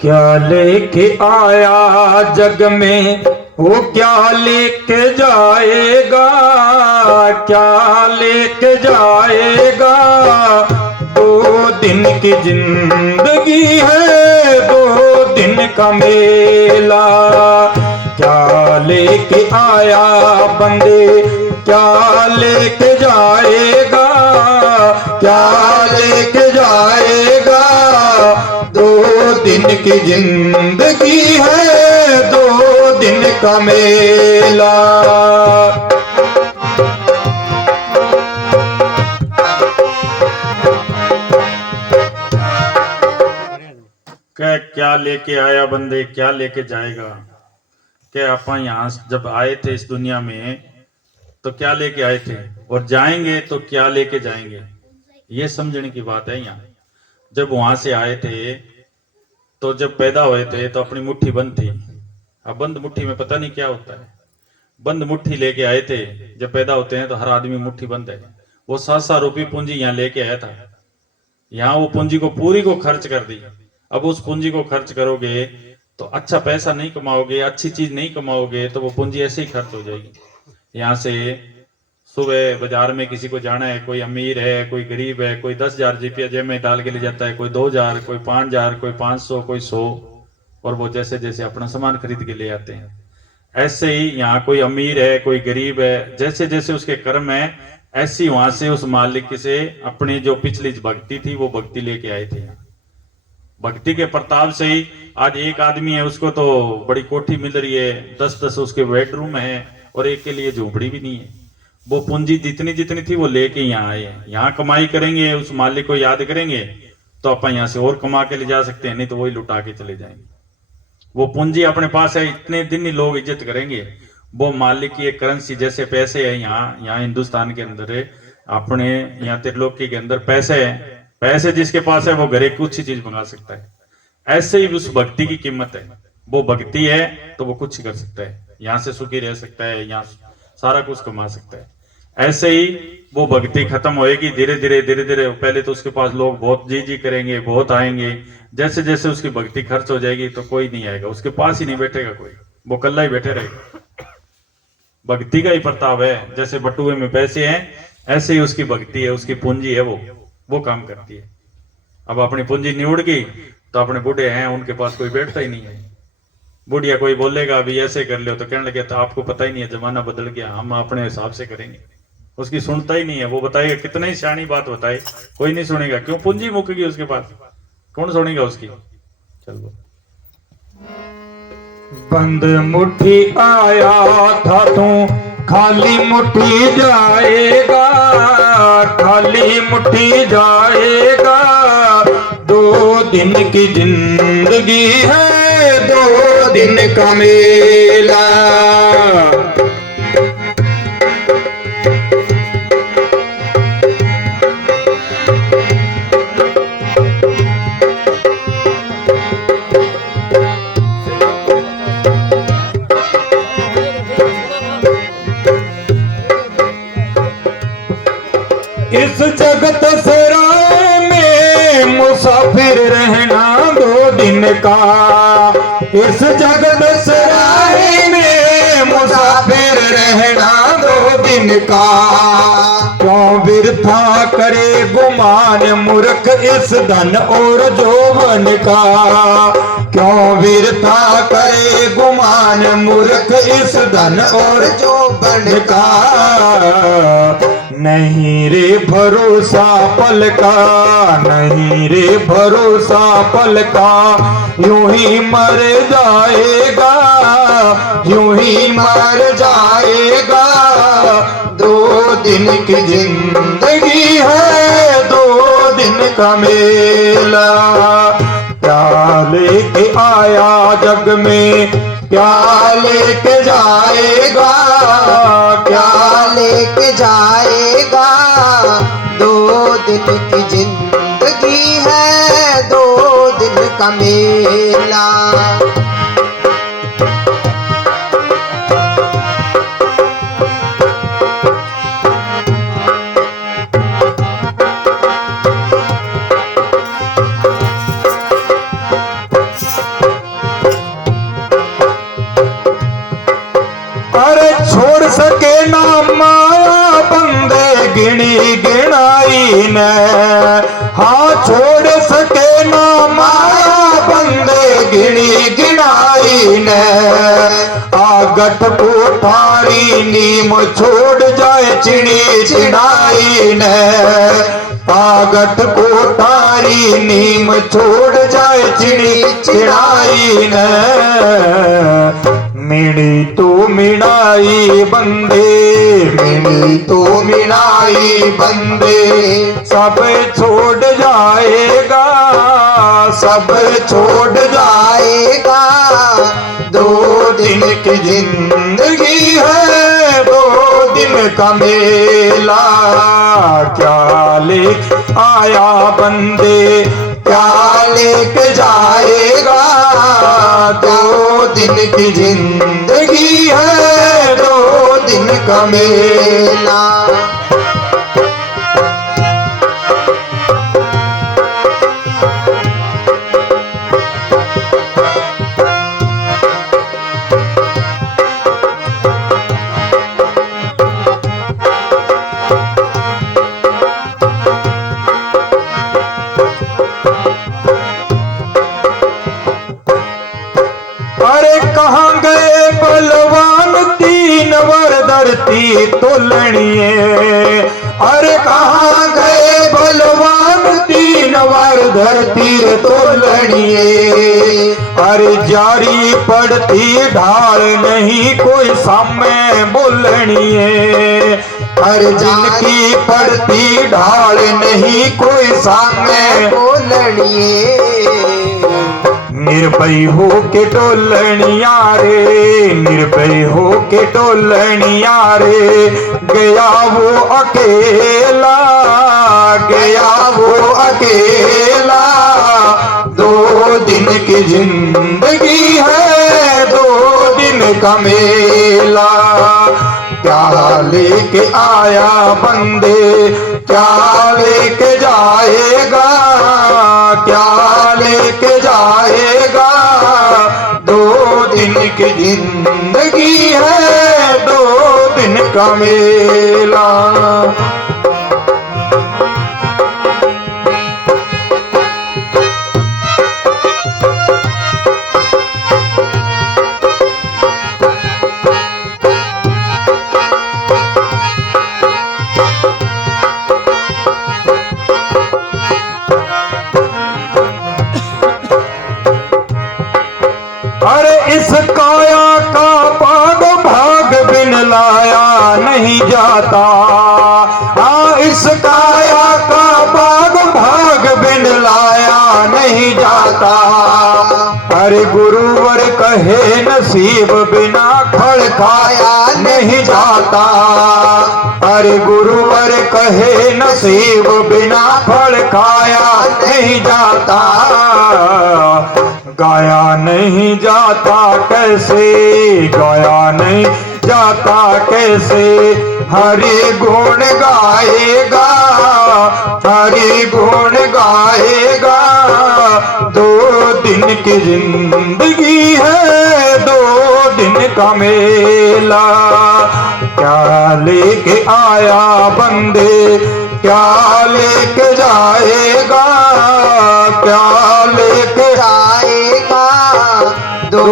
क्या लेके आया जग में वो क्या लेके जाएगा, क्या लेके जाएगा। 2 दिन की जिंदगी है, 2 दिन का मेला। क्या लेके आया बंदे, क्या लेके जाएगा, क्या लेके जाएगा। 2 दिन की जिंदगी है, 2 दिन का मेला। क्या लेके आया बंदे, क्या लेके जाएगा। क्या अपन यहाँ जब आए थे इस दुनिया में तो क्या लेके आए थे, और जाएंगे तो क्या लेके जाएंगे, ये समझने की बात है। यहाँ जब वहां से आए थे तो जब पैदा हुए थे तो अपनी मुट्ठी बंद थी। अब बंद मुट्ठी में पता नहीं क्या होता है, बंद मुट्ठी लेके आए थे। जब पैदा होते हैं तो हर आदमी मुट्ठी बंद है। वो 700 रुपये पूंजी यहाँ लेके आया था, यहाँ वो पूंजी को पूरी को खर्च कर दी। अब उस पूंजी को खर्च करोगे तो अच्छा पैसा नहीं कमाओगे, अच्छी चीज नहीं कमाओगे, तो वो पूंजी ऐसे ही खर्च हो जाएगी। यहाँ से सुबह बाजार में किसी को जाना है, कोई अमीर है कोई गरीब है, कोई 10,000 रुपया जेब में डाल के ले जाता है, कोई 2,000, कोई 5,000, कोई 500, कोई 100, और वो जैसे जैसे अपना सामान खरीद के ले आते हैं। ऐसे ही यहाँ कोई अमीर है कोई गरीब है, जैसे जैसे उसके कर्म है, ऐसी वहां से उस मालिक से अपनी जो पिछली भक्ति थी वो भक्ति लेके आए थे। भक्ति के प्रताप से ही आज एक आदमी है, उसको तो बड़ी कोठी मिल रही है, 10-10 उसके बेडरूम है, और एक के लिए झोपड़ी भी नहीं है। वो पूंजी जितनी जितनी थी वो लेके यहाँ आए हैं। यहाँ कमाई करेंगे, उस मालिक को याद करेंगे तो अपन यहाँ से और कमा के ले जा सकते हैं, नहीं तो वही लुटा के चले जाएंगे। वो पूंजी अपने पास है, इतने दिन ही लोग इज्जत करेंगे। वो मालिक की एक करेंसी जैसे पैसे है, यहाँ हिंदुस्तान के अंदर है, अपने यहाँ त्रिलोकी के अंदर पैसे है। पैसे जिसके पास है वो घरे कुछ ही चीज मंगा सकता है। ऐसे ही उस भक्ति की कीमत है। वो भक्ति है तो वो कुछ कर सकता है, यहाँ से सुखी रह सकता है, यहाँ सारा कुछ कमा सकता है। ऐसे ही वो भक्ति खत्म होएगी धीरे धीरे। पहले तो उसके पास लोग बहुत जी करेंगे, बहुत आएंगे। जैसे जैसे उसकी भक्ति खर्च हो जाएगी तो कोई नहीं आएगा, उसके पास ही नहीं बैठेगा कोई, वो कल्ला ही बैठे रहेगा। भक्ति का ही प्रताप है। जैसे बटुए में पैसे हैं, ऐसे ही उसकी भक्ति है, उसकी पूंजी है, वो काम करती है। अब अपनी पूंजी निउड़ गई तो अपने बूढ़े हैं, उनके पास कोई बैठता ही नहीं है। बुढ़िया कोई बोलेगा अभी ऐसे कर लो तो कहने लगे तो आपको पता ही नहीं है, जमाना बदल गया, हम अपने हिसाब से करेंगे। उसकी सुनता ही नहीं है। वो बताएगा कितना ही सियानी बात बताए, कोई नहीं सुनेगा। क्यों? पूंजी मुक गई उसके पास, कौन सुनेगा उसकी। चलो, बंद मुट्ठी आया था तू खाली मुट्ठी जाएगा, खाली मुट्ठी जाएगा। 2 दिन की जिंदगी है, 2 दिन का मेला। इस जगत सराय में मुसाफिर रहना 2 दिन का। इस जगत सराय में मुसाफिर रहना 2 दिन का। क्यों वृथा करे गुमान मूर्ख इस धन और जौवन का। क्यों वृथा करे गुमान मूर्ख इस धन और जौवन का। नहीं रे भरोसा पल का, नहीं रे भरोसा पल का। यूं ही मर जाएगा, यूं ही मर जाएगा। 2 दिन की जिंदगी है, 2 दिन का मेला। क्या लेके आया जग में, क्या लेके जाएगा, क्या लेके जाएगा। 2 दिन की जिंदगी है, 2 दिन का मेला। अरे छोड़ सके ना माया बंदे गिनी गिनाई ने। हाँ छोड़ सके ना माया बंदे गिनी गिनाई ने। आगट कोठारी नीम छोड़ जाए चिड़ी चिड़ाई ने। आगट कोठारी नीम छोड़ जाए चिड़ी चिड़ाई ने। मिणी तो मिणाई बंदे, मिणी तो मिणाई बंदे। सब छोड़ जाएगा, सब छोड़ जाएगा। 2 दिन की जिंदगी है, 2 दिन का मेला। क्या ले आया बंदे, क्या लेके जाएगा। 2 दिन की जिंदगी है, 2 दिन का मेला। अरे कहाँ गए बलवान 3 वर धरती तोलनिए। अरे कहाँ गए बलवान 3 वर धरती तोलनिए। अरे जारी पड़ती ढाल नहीं कोई सामने बोलनिए। हर जिनकी पड़ती ढाल नहीं कोई सामने बोलनिए। निर्भय हो के डोलनिया रे, निर्भय हो के डोलनिया रे, गया वो अकेला, गया वो अकेला। 2 दिन की जिंदगी है, 2 दिन का मेला। क्या लेके आया बंदे, क्या लेके जाएगा, क्या लेके जाएगा। 2 दिन की जिंदगी है, 2 दिन का मेला। अरे इस काया का पाग भाग बिन लाया नहीं जाता। हाँ, इस काया का पाग भाग बिन लाया नहीं जाता। अरे गुरुवर कहे नसीब बिना खड़काया नहीं जाता। अरे गुरुवर कहे नसीब बिना खड़काया नहीं जाता। गाया नहीं जाता कैसे, गाया नहीं जाता कैसे। हरि गुण गाएगा, हरि गुण गाएगा। 2 दिन की जिंदगी है, 2 दिन का मेला। क्या लेके आया बंदे, क्या लेके जाएगा, क्या लेके जाएगा। 2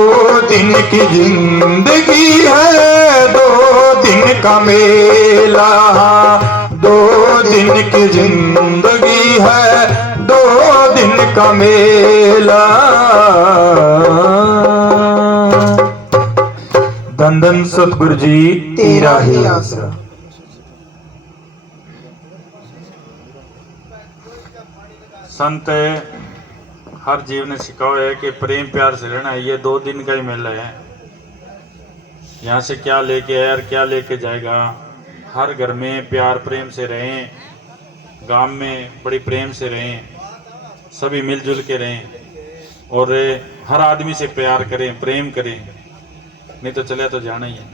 दिन की जिंदगी है, 2 दिन का मेला। 2 दिन की जिंदगी है, 2 दिन का मेला। धन धन सतगुरु जी तेरा ही आसरा। संत हर जीव ने सिखाओ है कि प्रेम प्यार से रहना है। ये 2 दिन का ही मेला है। यहाँ से क्या लेके आया और क्या लेके जाएगा। हर घर में प्यार प्रेम से रहें, गांव में बड़ी प्रेम से रहें, सभी मिलजुल के रहें और हर आदमी से प्यार करें, प्रेम करें, नहीं तो चले तो जाना ही है।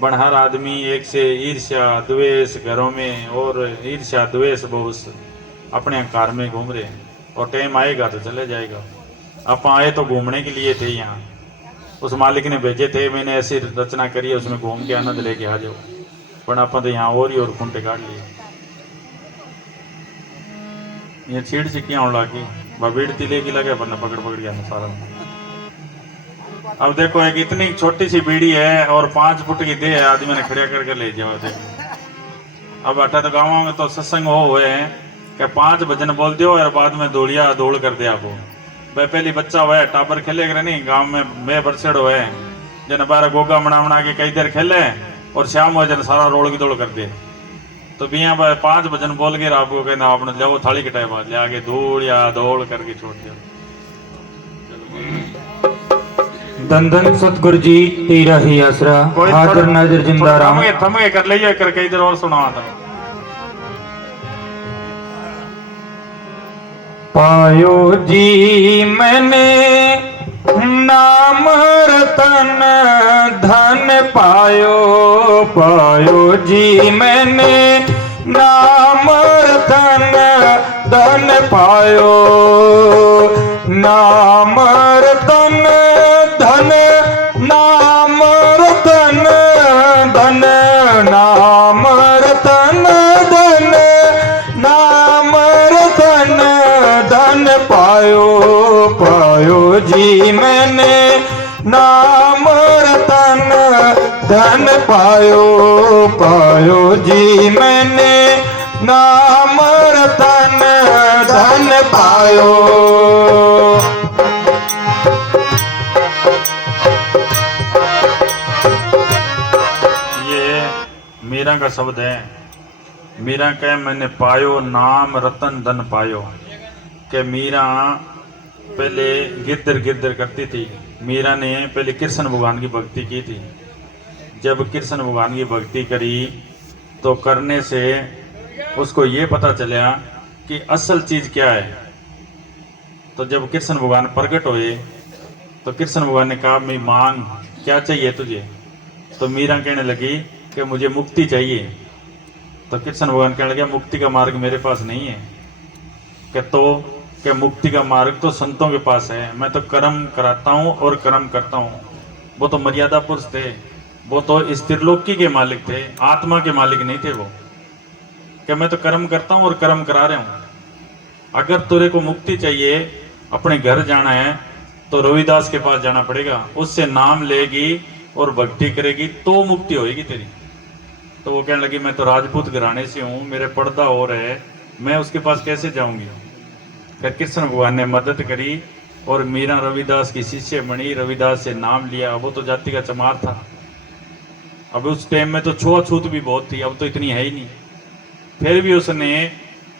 बन हर आदमी एक से ईर्ष्या द्वेष घरों में और ईर्ष्या द्वेष बहुत अपने अहंकार में घूम रहे हैं और टाइम आएगा तो चले जाएगा। आप आए तो घूमने के लिए थे, यहाँ उस मालिक ने भेजे थे, मैंने ऐसी रचना करी है उसमें घूम के आनंद लेके आ जाओ। पर आप तो यहाँ और ही और खूंटे काट लिए। ये छीड़ चिक्कियाँ होने लगी, भीड़ तिले की लगे वरना पकड़ पकड़ गया सारा। अब देखो एक इतनी छोटी सी बीड़ी है और 5 फुट की देह है, आदमी ने खड़िया करके ले जाओ। देखो अब अठा तो गाँव में तो सत्संग हो हुए हैं कि 5 भजन बोल दियो और बाद में दौड़िया दौड़ कर दिया। आपको भाई पहली बच्चा हुआ है टाबर खेले कर नहीं, गांव में मैं बरसेड़ हुए जन 12 गोगा मना के कई देर खेले और शाम हो जन सारा रोड़ की दौड़ कर दे। तो बिया 5 भजन बोल के आपको कहना आपने जाओ थाली के टाइम ले आगे दौड़िया दौड़ करके छोड़ दिया। धन धन सतगुरु जी तेरा ही आसरा। हाजिर नाजिर जिंदा राम। थमे कर ले कर कई देर और सुना था। पायो जी मैंने नाम रतन धन पायो, पायो जी मैंने नाम रतन धन पायो। नाम रतन धन, नाम रतन धन, नाम रतन धन, नाम रतन धन पायो, पायो जी मैंने नाम रतन धन पायो, पायो जी मैंने नाम रतन धन पायो। ये मीरा का शब्द है। मीरा कह मैंने पायो नाम रतन धन पायो। कि मीरा पहले गिद्दर गिद्दर करती थी। मीरा ने पहले कृष्ण भगवान की भक्ति की थी। जब कृष्ण भगवान की भक्ति करी तो करने से उसको ये पता चला कि असल चीज क्या है। तो जब कृष्ण भगवान प्रकट हुए तो कृष्ण भगवान ने कहा मैं मांग क्या चाहिए तुझे। तो मीरा कहने लगी कि मुझे मुक्ति चाहिए। तो कृष्ण भगवान कहने लगे मुक्ति का मार्ग मेरे पास नहीं है। कि मुक्ति का मार्ग तो संतों के पास है। मैं तो कर्म कराता हूँ और कर्म करता हूँ। वो तो मर्यादा पुरुष थे, वो तो इस त्रिलोकी के मालिक थे, आत्मा के मालिक नहीं थे वो। कि मैं तो कर्म करता हूँ और कर्म करा रहा हूँ। अगर तुरे को मुक्ति चाहिए, अपने घर जाना है तो रविदास के पास जाना पड़ेगा। उससे नाम लेगी और भक्ति करेगी तो मुक्ति होगी तेरी। तो वो कहने लगी मैं तो राजपूत घराने से हूँ, मेरे पर्दा हो रहे, मैं उसके पास कैसे जाऊंगी। फिर कृष्ण भगवान ने मदद करी और मीरा रविदास की शिष्य बनी, रविदास से नाम लिया। वो तो जाति का चमार था। अब उस टाइम में तो छुआछूत भी बहुत थी, अब तो इतनी है ही नहीं। फिर भी उसने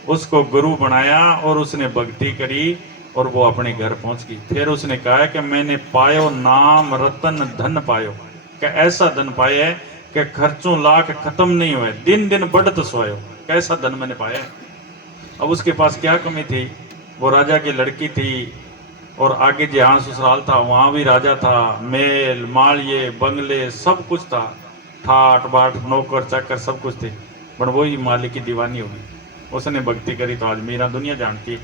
उसको गुरु बनाया और उसने भक्ति करी और वो अपने घर पहुंच गई। फिर उसने कहा कि मैंने पायो नाम रतन धन पायो। कि ऐसा धन पाया है कि खर्चों लाख खत्म नहीं हुए, दिन दिन बढ़त सोयो। कैसा धन मैंने पाया है। अब उसके पास क्या कमी थी। वो राजा की लड़की थी और आगे जहाँ ससुराल था वहाँ भी राजा था। मेल मालिये बंगले सब कुछ था, ठाट बाट नौकर चाकर सब कुछ थे। पर वही मालिक की दीवानी होगी। उसने भक्ति करी तो आज मीरा दुनिया जानती है।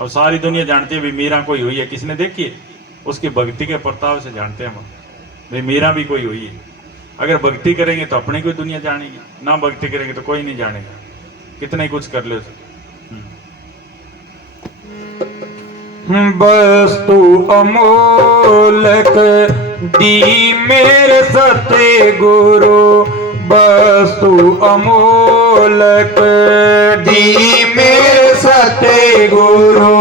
अब सारी दुनिया जानती है भी मीरा कोई हुई है। किसने देखी है? उसकी भक्ति के प्रताप से जानते हैं हम भाई मीरा भी कोई हुई है। अगर भक्ति करेंगे तो अपनी कोई दुनिया जानेगी, ना भक्ति करेंगे तो कोई नहीं जानेगा, कितना ही कुछ कर ले। वस्तु अमोलक दी मेरे सत्य गुरु। वस्तु अमोलक दी मेरे सत्य गुरु।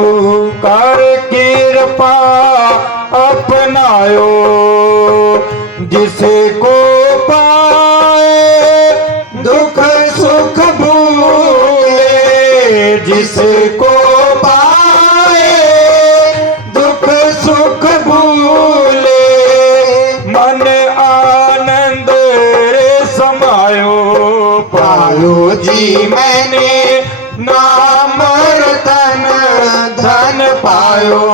कर कृपा अपनायो जिसको पाए दुख सुख भूले। जिसको पाए दुख सुख भूले। मन आनंद रे समायो। पायो जी मैंने नाम रतन धन पायो।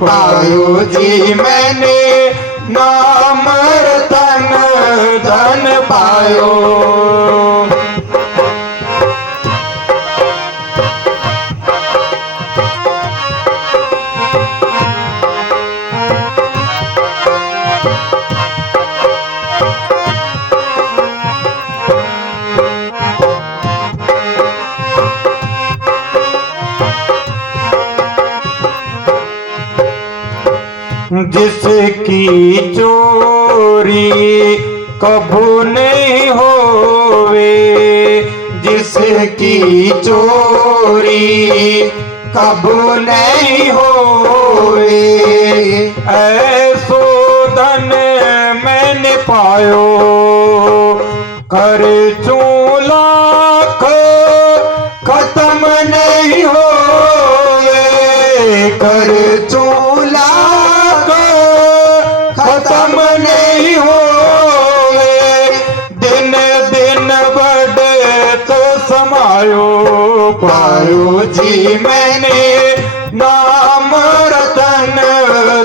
पायो जी मैंने नाम रतन धन पायो। जिसकी चोरी कभू नहीं होवे। जिसकी चोरी कभू नहीं होवे। ऐसो धन मैंने पायो कर लाख खत्म नहीं होवे। कर लाख खत्म नहीं होवे। दिन दिन बढ़े तो समायो। पायो जी मैंने नाम रतन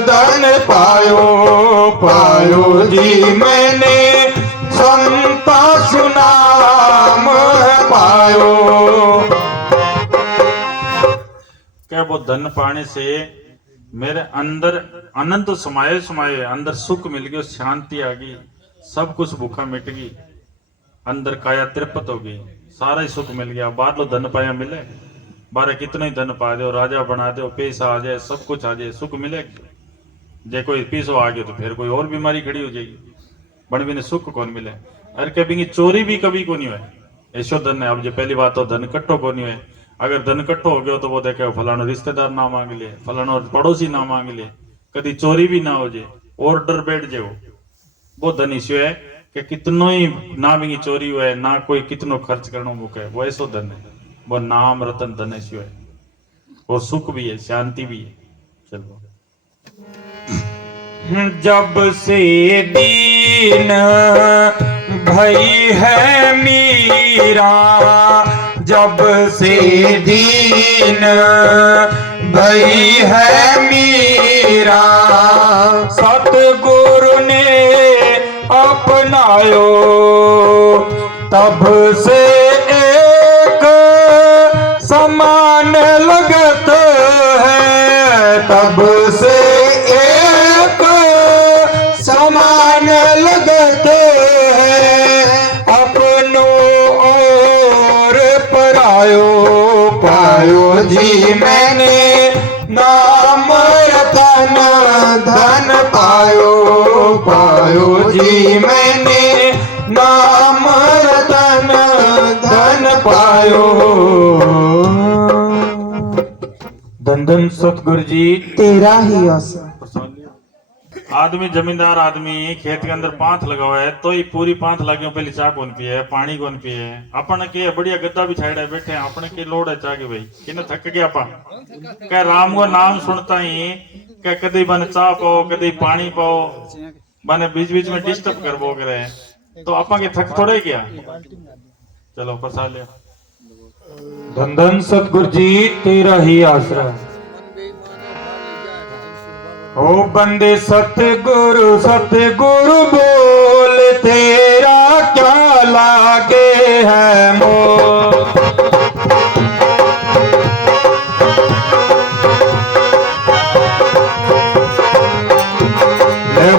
धन पायो। पायो जी मैंने संता सुनाम पायो। क्या वो धन पाने से मेरे अंदर अनंत समाये समाये अंदर सुख मिल गया, शांति आ गई, सब कुछ भूखा मिट गई, अंदर काया तृप्त हो गई, सारा ही सुख मिल गया। बाहर लो धन पाया मिले, बाहर कितना ही धन पा दो, राजा बना दो, पैसा आ जाए, सब कुछ आ जाए, सुख मिले। जे कोई पैसो आ गया तो फिर कोई और बीमारी खड़ी हो जाएगी। बड़ भी ने सुख कौन मिले। अरे कभी चोरी भी कभी को नहीं हुए। ऐसो धन है। अब जो पहली बात तो धन कट्ठो को नहीं हुए। अगर धन कट्ठो हो गया तो वो देखे फलाना रिश्तेदार ना मांग ले, फलाना पड़ोसी ना मांग ले, कभी चोरी भी ना हो जाए, ऑर्डर बैठ जाओ। वो धन इश्यू है कि कितनो ही ना भी चोरी हुए ना कोई कितनो खर्च करनो मुके, वो ऐसो धन है, वो नाम रतन धन ऐसो है, और सुख भी है, शांति भी है। चलो जब से दीन भई है मीरा, जब से दीन भई है मीरा, सतगुरु ने अपनायो तब से एक समान लगत है, तब से एक समान लगत है, अपनों और परायो पायो जी मैंने, नाम रतन धन पायो पायो जी मैंने, नाम रतन धन पायो। धन धन सतगुरु जी तेरा ही आसन। आदमी जमींदार आदमी खेत के अंदर पांथ लगा हुआ है तो ही पूरी पांथ लगे पहले चाय कौन पिए, पानी कौन पिए, अपन के बढ़िया गद्दा भी छाड़ा बैठे हैं, अपने के लोड है चाह के भाई कि थक गया अपन कह राम को नाम सुनता ही कह कदी बन चाह पाओ कदी पानी पाओ बने बीच बीच में डिस्टर्ब कर वो करे, तो अपन के थक थोड़े क्या। चलो फसा लिया। धन धन सतगुरु जी तेरा ही आसरा। ओ बंदे सतगुरु सतगुरु बोल तेरा क्या लागे है मोल,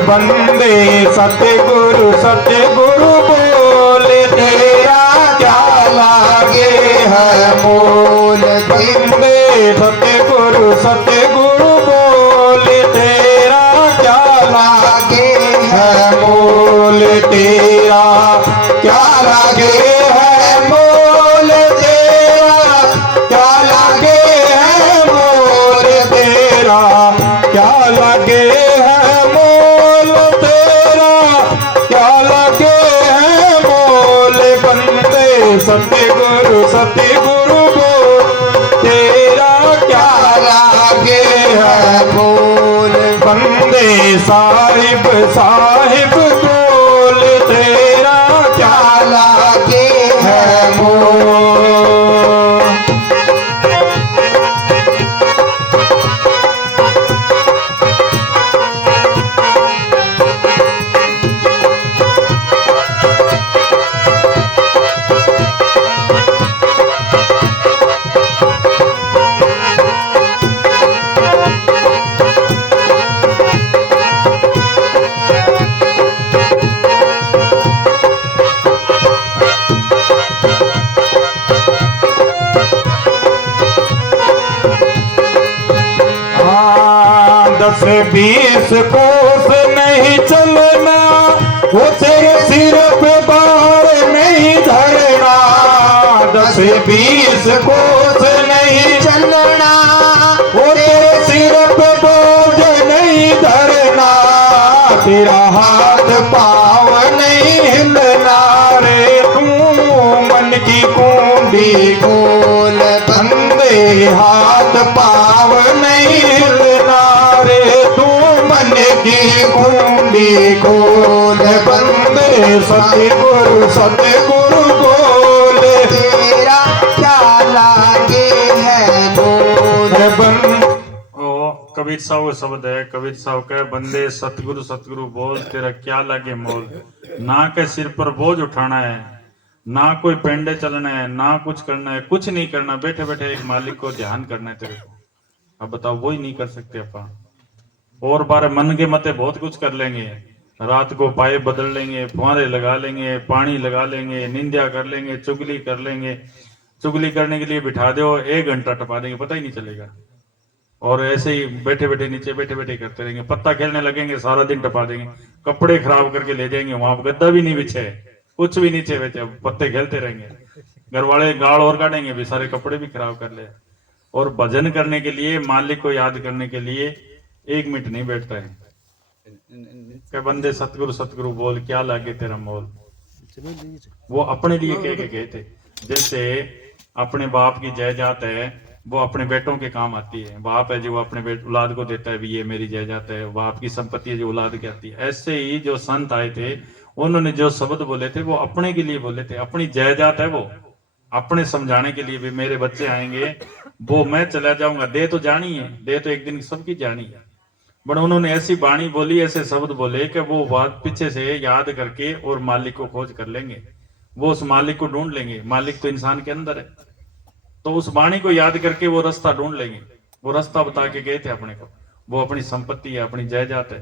बंदे सतगुरु सतगुरु बोल तेरा क्या लागे है मोल, बंदे सतगुरु सतगुरु बोल तेरा क्या लागे है मोल, तेरा क्या लागे है मोल, तेरा क्या लागे है मोल, तेरा क्या लागे है मोल, तेरा क्या लागे है मोल, बंदे सतगुरु सतगुरु बोल तेरा क्या लागे है मोल, बंदे साहिब साहिब बोल तेरा क्या लागे है मोल। दस बीस कोस नहीं चलना, वो तेरे सिर पे बार नहीं धरना, दस बीस कोस नहीं चलना, वो तेरे सिर पे बोझ नहीं धरना, तेरा हाथ पाँव नहीं हिलना रे तू मन की कुंडी खोल, बंदे हाथ पाँव नहीं हिलना रे तू मन की कुंडी खोल, बंदे सतगुरु सतगुरु बोल तेरा क्या लागे है बोल। कबीर साहब शब्द है, कबीर साहब कहे बंदे सतगुरु सतगुरु बोल तेरा क्या लागे मोल, ना के सिर पर बोझ उठाना है, ना कोई पेंडे चलना है, ना कुछ करना है, कुछ नहीं करना, बैठे बैठे एक मालिक को ध्यान करना है तेरे को। अब बताओ वो ही नहीं कर सकते अपन, और बार मन के मते बहुत कुछ कर लेंगे, रात को पाए बदल लेंगे, फुहारे लगा लेंगे, पानी लगा लेंगे, निंदा कर लेंगे, चुगली कर लेंगे, चुगली करने के लिए बिठा दो 1 घंटा टपा देंगे पता ही नहीं चलेगा, और ऐसे ही बैठे बैठे नीचे बैठे बैठे करते रहेंगे, पत्ता खेलने लगेंगे सारा दिन टपा देंगे, कपड़े खराब करके ले जाएंगे, वहां गद्दा भी नहीं बिछे कुछ भी नीचे बैठे पत्ते खेलते रहेंगे, घर वाले गाल और काटेंगे भी सारे कपड़े भी खराब कर ले। और भजन करने के लिए मालिक को याद करने के लिए 1 मिनट नहीं बैठता है, के बंदे सतगुरु सतगुरु बोल, क्या लागे तेरा मोल। वो अपने लिए कह के गए थे। जैसे अपने बाप की जायदाद है, वो अपने बेटों के काम आती है। बाप है जो वो अपने औलाद को देता है, भी ये मेरी जायदाद है। बाप की संपत्ति है जो औलाद की आती है। ऐसे ही जो संत आए थे, उन्होंने जो शब्द बोले थे वो अपने के लिए बोले थे। अपनी जायदाद है वो, अपने समझाने के लिए भी मेरे बच्चे आएंगे, वो मैं चला जाऊंगा, दे तो जानी है, दे तो एक दिन सबकी जानी है। बट उन्होंने ऐसी वाणी बोली, ऐसे शब्द बोले कि वो बात पीछे से याद करके और मालिक को खोज कर लेंगे। वो उस मालिक को ढूंढ लेंगे। मालिक तो इंसान के अंदर है, तो उस वाणी को याद करके वो रास्ता ढूंढ लेंगे। वो रास्ता बता के गए थे अपने को। वो अपनी संपत्ति है, अपनी जायदाद है,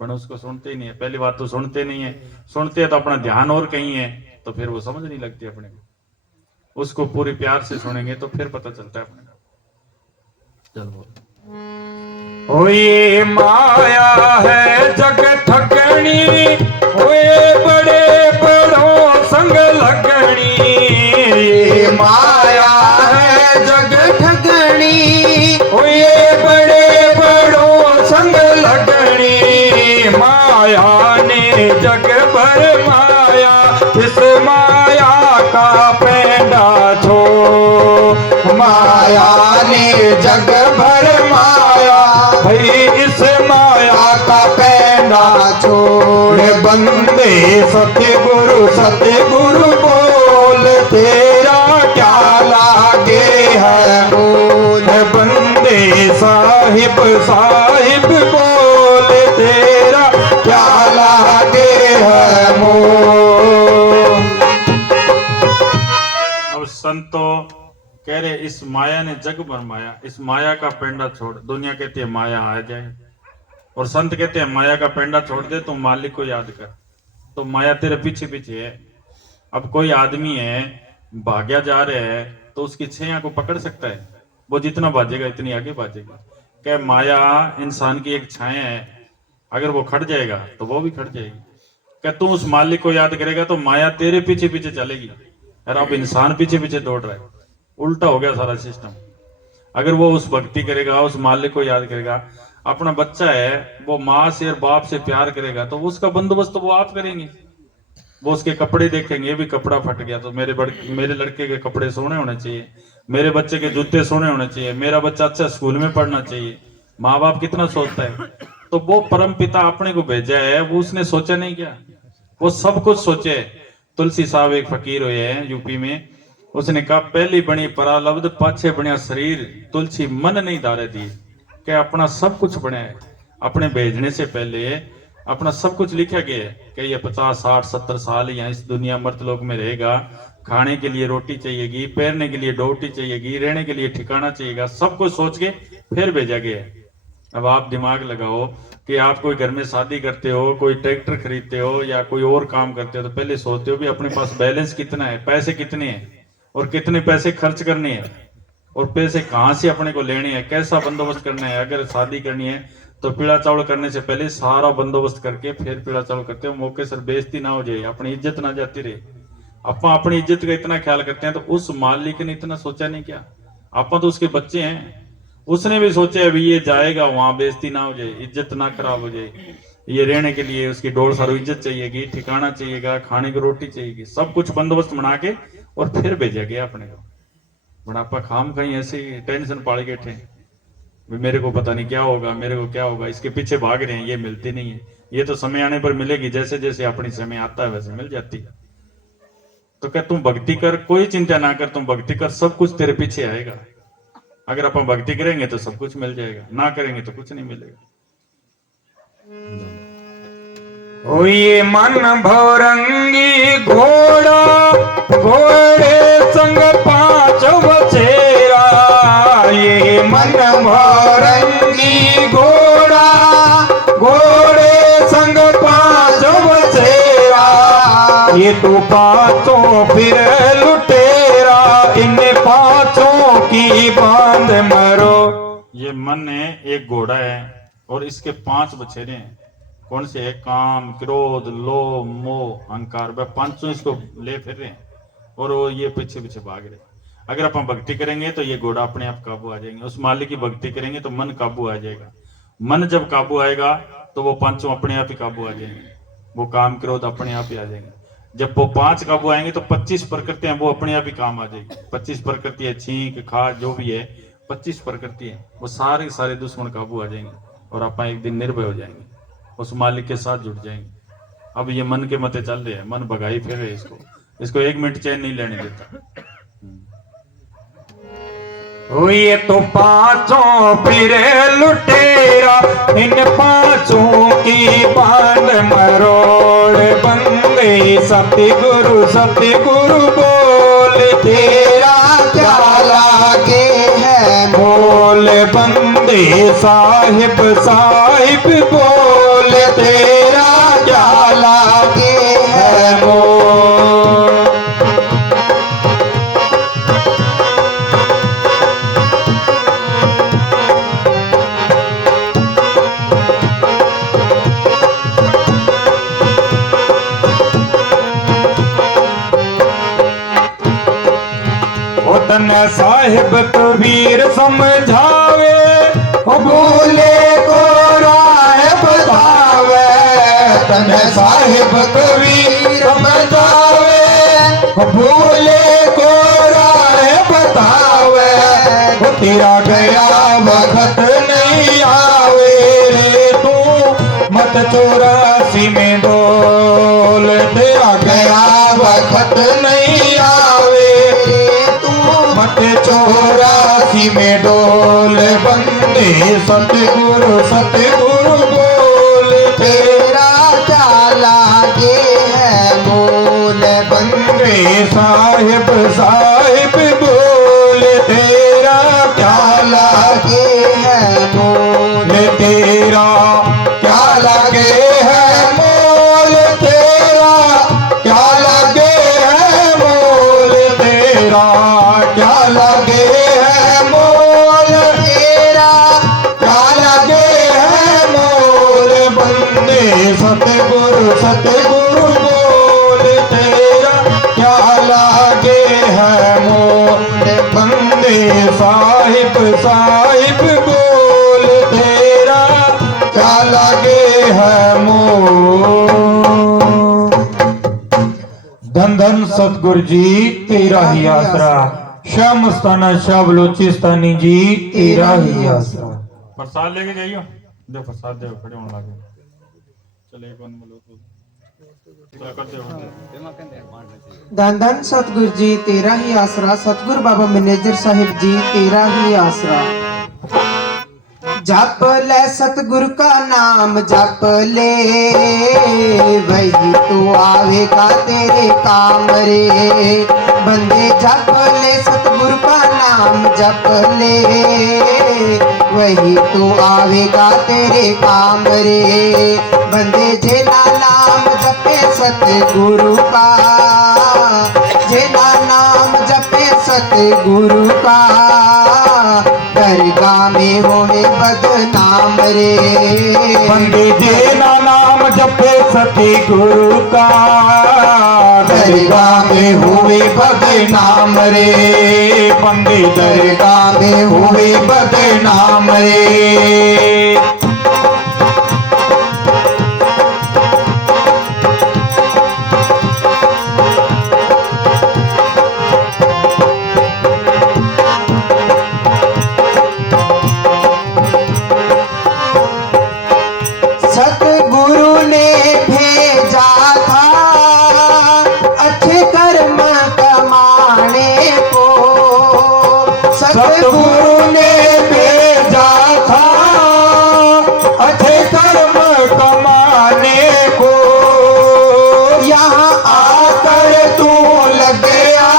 पर उसको सुनते ही नहीं है। पहली बात तो सुनते नहीं है, सुनते हैं तो अपना ध्यान और कहीं है, तो फिर वो समझ नहीं लगती अपने को। उसको पूरी प्यार से सुनेंगे तो फिर पता चलता है अपने को। चल बोल। ओ ये माया है जग ठगणी, ओए बड़े बड़ों संग लगनी। ये माया है जग ठगनी, ओए बड़े बड़ों संग लगनी। माया ने जग भर माया, इस माया का पैंडा छो। माया ने जग भर माया, भाई इस माया का पैना छोड़। बंदे सतगुरु सतगुरु बोल, तेरा क्या लागे है बोल। बंदे साहिब साहिब बोल, तेरा क्या लागे है मोल। अब संतो कह रहे इस माया ने जग भर माया, इस माया का पेंडा छोड़। दुनिया कहती है माया आ जाए, और संत कहते हैं माया का पेंडा छोड़ दे, तो मालिक को याद कर। तो माया तेरे पीछे पीछे है। अब कोई आदमी है, भाग्या जा रहा है, तो उसकी छेया को पकड़ सकता है? वो जितना भाजेगा इतनी आगे भाजेगा। क्या माया इंसान की एक छाया है, अगर वो खड़ जाएगा तो वो भी खड़ जाएगी। क्या तू उस मालिक को याद करेगा तो माया तेरे पीछे पीछे चलेगी। और अब इंसान पीछे पीछे दौड़ रहा है, उल्टा हो गया सारा सिस्टम। अगर वो उस भक्ति करेगा, उस मालिक को याद करेगा, अपना बच्चा है वो माँ से और बाप से प्यार करेगा, तो उसका बंदोबस्त तो वो आप करेंगे। वो उसके कपड़े देखेंगे, ये भी कपड़ा फट गया तो मेरे लड़के के कपड़े सोने होने चाहिए, मेरे बच्चे के जूते सोने होने चाहिए, मेरा बच्चा अच्छा स्कूल में पढ़ना चाहिए। माँ बाप कितना सोचता है। तो वो परम पिता अपने को भेजा है, वो उसने सोचा नहीं क्या, वो सब कुछ सोचे। तुलसी साहब एक फकीर हुए हैं यूपी में, उसने कहा पहली बनी परालब्ध, पाछे बनिया शरीर, तुलसी मन नहीं धारे दी। क्या अपना सब कुछ बना है, अपने भेजने से पहले अपना सब कुछ लिखा गया है कि ये 50 60 70 साल यहाँ इस दुनिया मर्तलोक में रहेगा। खाने के लिए रोटी चाहिएगी, पैरने के लिए डोटी चाहिएगी, रहने के लिए ठिकाना चाहिएगा, सब कुछ सोच के फिर भेजा गया है। अब आप दिमाग लगाओ कि आप कोई घर में शादी करते हो, कोई ट्रैक्टर खरीदते हो या कोई और काम करते हो, तो पहले सोचते हो भी अपने पास बैलेंस कितना है, पैसे कितने हैं और कितने पैसे खर्च करने हैं, और पैसे कहाँ से अपने को लेने हैं, कैसा बंदोबस्त करना है। अगर शादी करनी है तो पीला चावल करने से पहले सारा बंदोबस्त करके फिर पीला चावल करते हो, मौके से बेइज्जती ना हो जाए, अपनी इज्जत ना जाती रहे। अपा अपनी इज्जत का इतना ख्याल करते हैं, तो उस मालिक ने इतना सोचा नहीं क्या। आपा तो उसके बच्चे हैं, उसने भी सोचा अभी ये जाएगा वहां, बेइज्जती ना हो जाए, इज्जत ना खराब हो जाए। ये रहने के लिए उसकी 1.5 साल इज्जत चाहिएगी, ठिकाना चाहिएगा, खाने की रोटी चाहिएगी, सब कुछ बंदोबस्त बना के और फिर भेजा गया अपने को। बुढ़ापा खाम कहीं ऐसे टेंशन पाल बैठे हैं, मेरे को पता नहीं क्या होगा, मेरे को क्या होगा, इसके पीछे भाग रहे हैं, ये मिलती नहीं है। ये तो समय आने पर मिलेगी, जैसे जैसे अपनी समय आता है वैसे मिल जाती है। तो क्या तुम भक्ति कर, कोई चिंता ना कर, तुम भक्ति कर, सब कुछ तेरे पीछे आएगा। अगर अपन भक्ति करेंगे तो सब कुछ मिल जाएगा, ना करेंगे तो कुछ नहीं मिलेगा। ओ ये मन भौरंगी घोड़ा, घोड़े संग 5 बछेरा। ये मन भौरंगी घोड़ा, घोड़े संग 5 बछेरा। ये तू 5 फिर लुटेरा, इन 5 की बांध मरो। ये मन है, एक घोड़ा है और इसके 5 बछेरे हैं। कौन से है? काम, क्रोध, लोभ, मोह, अहंकार। वह 5 इसको ले फिर रहे हैं और वो ये पीछे पीछे भाग रहे हैं। अगर अपन भक्ति करेंगे तो ये घोड़ा अपने आप काबू आ जाएंगे। उस मालिक की भक्ति करेंगे तो मन काबू आ जाएगा। मन जब काबू आएगा तो वो पांचों अपने आप ही काबू आ जाएंगे। वो काम क्रोध अपने आप ही आ जाएंगे। जब वो 5 काबू आएंगे तो 25 प्रकृति हैं वो अपने आप ही काम आ जाएगी। 25 प्रकृति है, छींक खाद जो भी है 25 प्रकृति है, वो सारे सारे दुश्मन काबू आ जाएंगे और आप एक दिन निर्भय हो जाएंगे, उस मालिक के साथ जुड़ जाएंगे। अब ये मन के मते चल रहे हैं, मन भगाई फिर रहे इसको 1 मिनट चैन नहीं लेने देता। ये तो पांचों फिरे लुटेरा, इन पांचों की बांध मरोड़ बंदे सतगुरु बोल तेरा क्या लागे है मोल। बंदे साहिब बोल तेरा क्या लागे है मोल। तन साहिब कबीर समझावे, भूले को राह बतावे। तन साहिब कबीर समझावे, भूले को राह बतावे। तेरा गया वक्त नहीं आवे रे तू मत 84 में डोल। तेरा गया वक्त नहीं आवे मत 84 में डोल। बंदे सतगुरु बोल तेरा क्या लागे है मोल। बंदे साहिब बोल तेरा क्या लागे है मोल। तेरा क्या लागे है मोल। तेरा क्या लागे है मोल। तेरा क्या लागे है मोल। तेरा क्या लागे है मोल। बंदे सतगुरु बोल तेरा क्या लागे है मोल। बंदे साहिब बोल तेरा क्या लागे है मोल। धन धन सतगुरु जी तेरा ही आसरा। श्याम मस्ताना शाह बलोचिस्तानी जी तेरा ही आसरा। प्रसाद लेके जाइयो, दे प्रसाद दे खड़े होने लगे। चले कौन बोलो तो करते हो। धन धन सतगुरु जी तेरा ही आसरा। सतगुरु बाबा मैनेजर साहिब जी तेरा ही आसरा। जप ले सतगुरु का नाम जप ले, वही तो आवेगा तेरे काम रे। बंदे जप ले सतगुरु का नाम जप ले, वही तो आवेगा तेरे काम रे। बंदे जेना नाम जपे सतगुरु का, जेना नाम जपे सतगुरु का, दरगाह में होवे बदनाम रे। बंदे जेना नाम जपे सतगुरु का, दरगाह में होवे बदनाम रे। बंदे दरगाह में होवे बदनाम रे। सतगुरु ने भेजा था अच्छे कर्म कमाने को। सतगुरु ने भेजा था अच्छे कर्म कमाने को। यहाँ आकर तू लग गया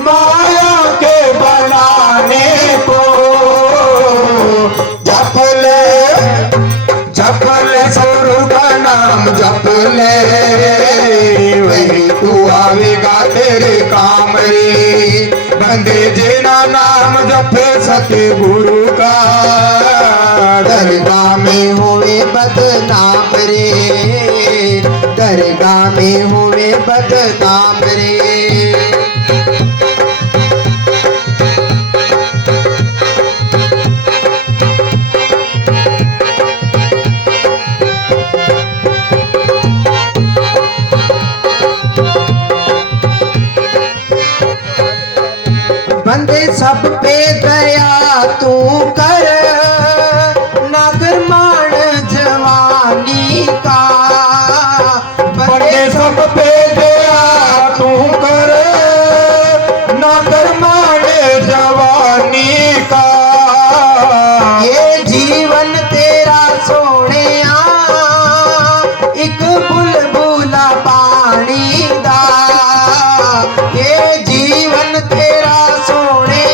माया के बनाने को। जप ले गुरु का नाम जप ले, वही तू आवेगा तेरे काम रे। बंदे जेना नाम जपे सतगुरु का, दरगाह में होवे बदनाम रे। दरगाह में होवे बदनाम रे। बंदे सब पे दया तू कर, ना कर मान जवानी का। बंदे सब पे दया तू कर, ना कर मान जवानी का। ये जीवन तेरा सोने एक बुलबुला पानी दा। ये जीवन तेरा सोने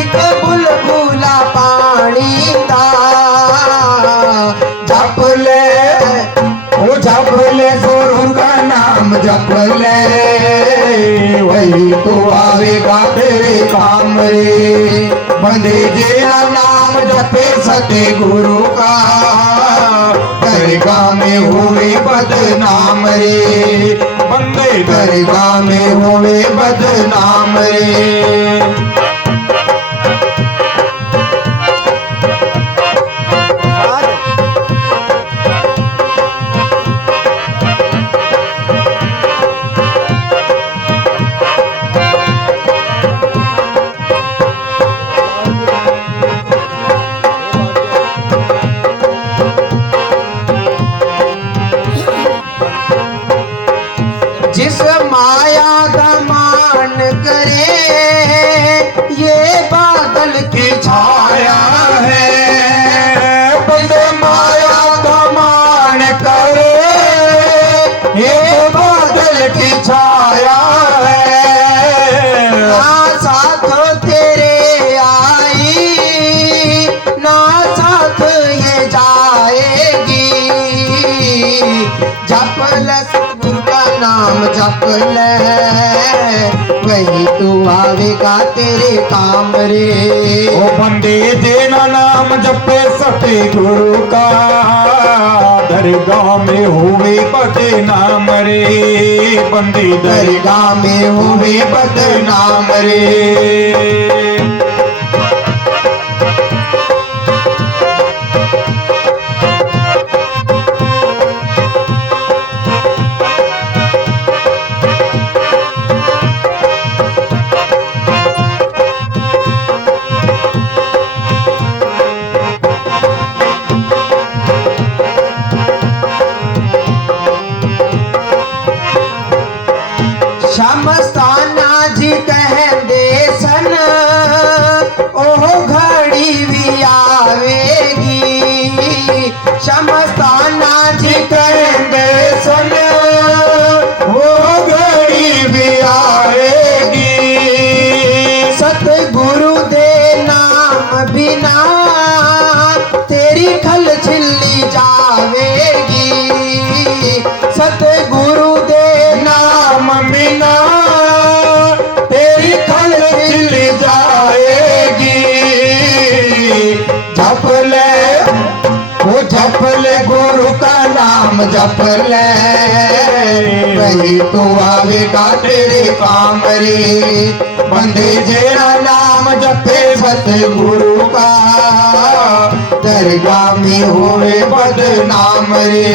एक बुलबुला पानी दा। जप ले ओ जप ले गुरु का नाम जप ले, वही तो आवेगा तेरे काम रे। बंदे जेना नाम जपे सते गुरु का, दरगाह में होवे बदनाम रे। बंदे दरगाह में होवे बदनाम रे। जिस माया का मान करे, ये बादल की छाया है। बंदे माया का मान करे, ये बादल की छाया है। ना साथ तेरे आई, ना साथ ये जाएगी। जप ले सतगुरु का नाम जप ले, वही तू आवेगा तेरे काम रे। ओ बंदे जेना नाम जपे सते गुरु का, दरगाह में होवे बदनाम रे। बंदे दरगाह में होवे बदनाम रे। शमस्ताना जी कहंदे सन, ओह घड़ी भी आवेगी। शमस्ताना जी कहंदे सन, वो घड़ी भी आएगी। सतगुरु दे नाम बिना तेरी खल छिल्ली जावेगी। सतगुरु दे नाम बिना तेरी खल छिल जाएगी। जप ले वो जप ले गुरु का नाम जप ले, वही तो आवेगा तेरे काम रे। बंदे जेना नाम जपे सतगुरु का, दरगाह में होवे बदनाम रे।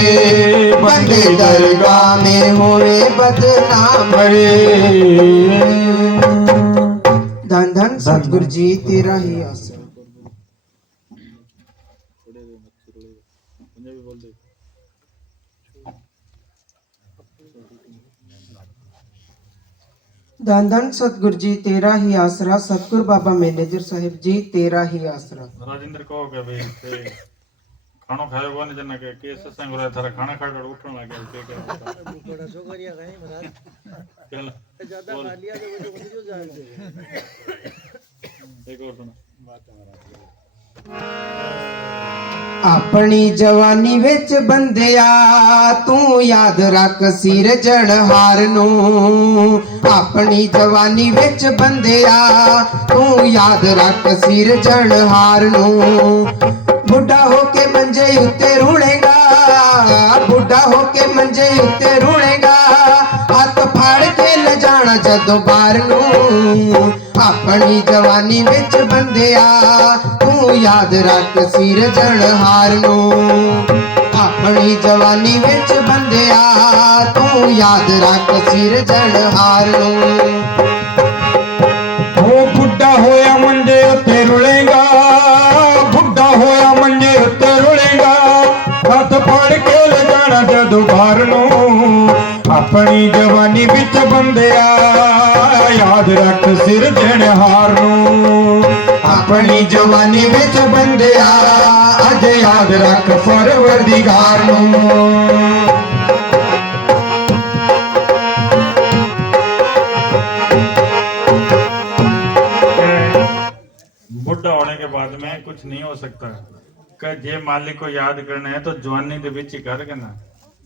बंदे दरगाह में होवे बदनाम रे। धन धन सतगुरु जी तेरा ही आसरा। धन धन सतगुरु जी तेरा ही आसरा। सतगुरु बाबा मैनेजर साहिब जी तेरा ही आसरा। राजेंद्र कहो के भाई ते खानो खायो कोनी जने के सत्संग रे थारा खाना खा कर उठण लागे के थोड़ा छोकरिया कहीं महाराज ज्यादा खा लिया तो वो जो जाएगा। एक और सुना अपनी जवानी विच बंदिया तू याद रख सिरजणहार नू। अपनी जवानी विच बंदिया तू याद रख सिरजणहार नू। बुढ़ा होके मंजे उत्ते रुलेगा, बुढ़ा होके मंजे उत्ते रुलेगा, हथ फाड़ के ले जाना जदों बाहर नू। अपनी जवानी विच बंदिया तू याद रख सिरजणहार नू। अपनी जवानी विच बंदिया तू याद रख सिरजणहार नू। ਆਪਣੀ ਜਵਾਨੀ ਵਿੱਚ ਬੰਦਿਆ ਯਾਦ ਰੱਖ ਸਿਰਜਣਹਾਰ ਨੂੰ। ਆਪਣੀ ਜਵਾਨੀ ਵਿੱਚ ਬੰਦਿਆ ਅੱਜ ਯਾਦ ਰੱਖ ਪਰਵਰਦੀਗਾਰ ਨੂੰ। बुढ़ा होने के बाद में कुछ नहीं हो सकता कि जे मालिक को याद करना है तो जवानी दे विच ही कर के ना।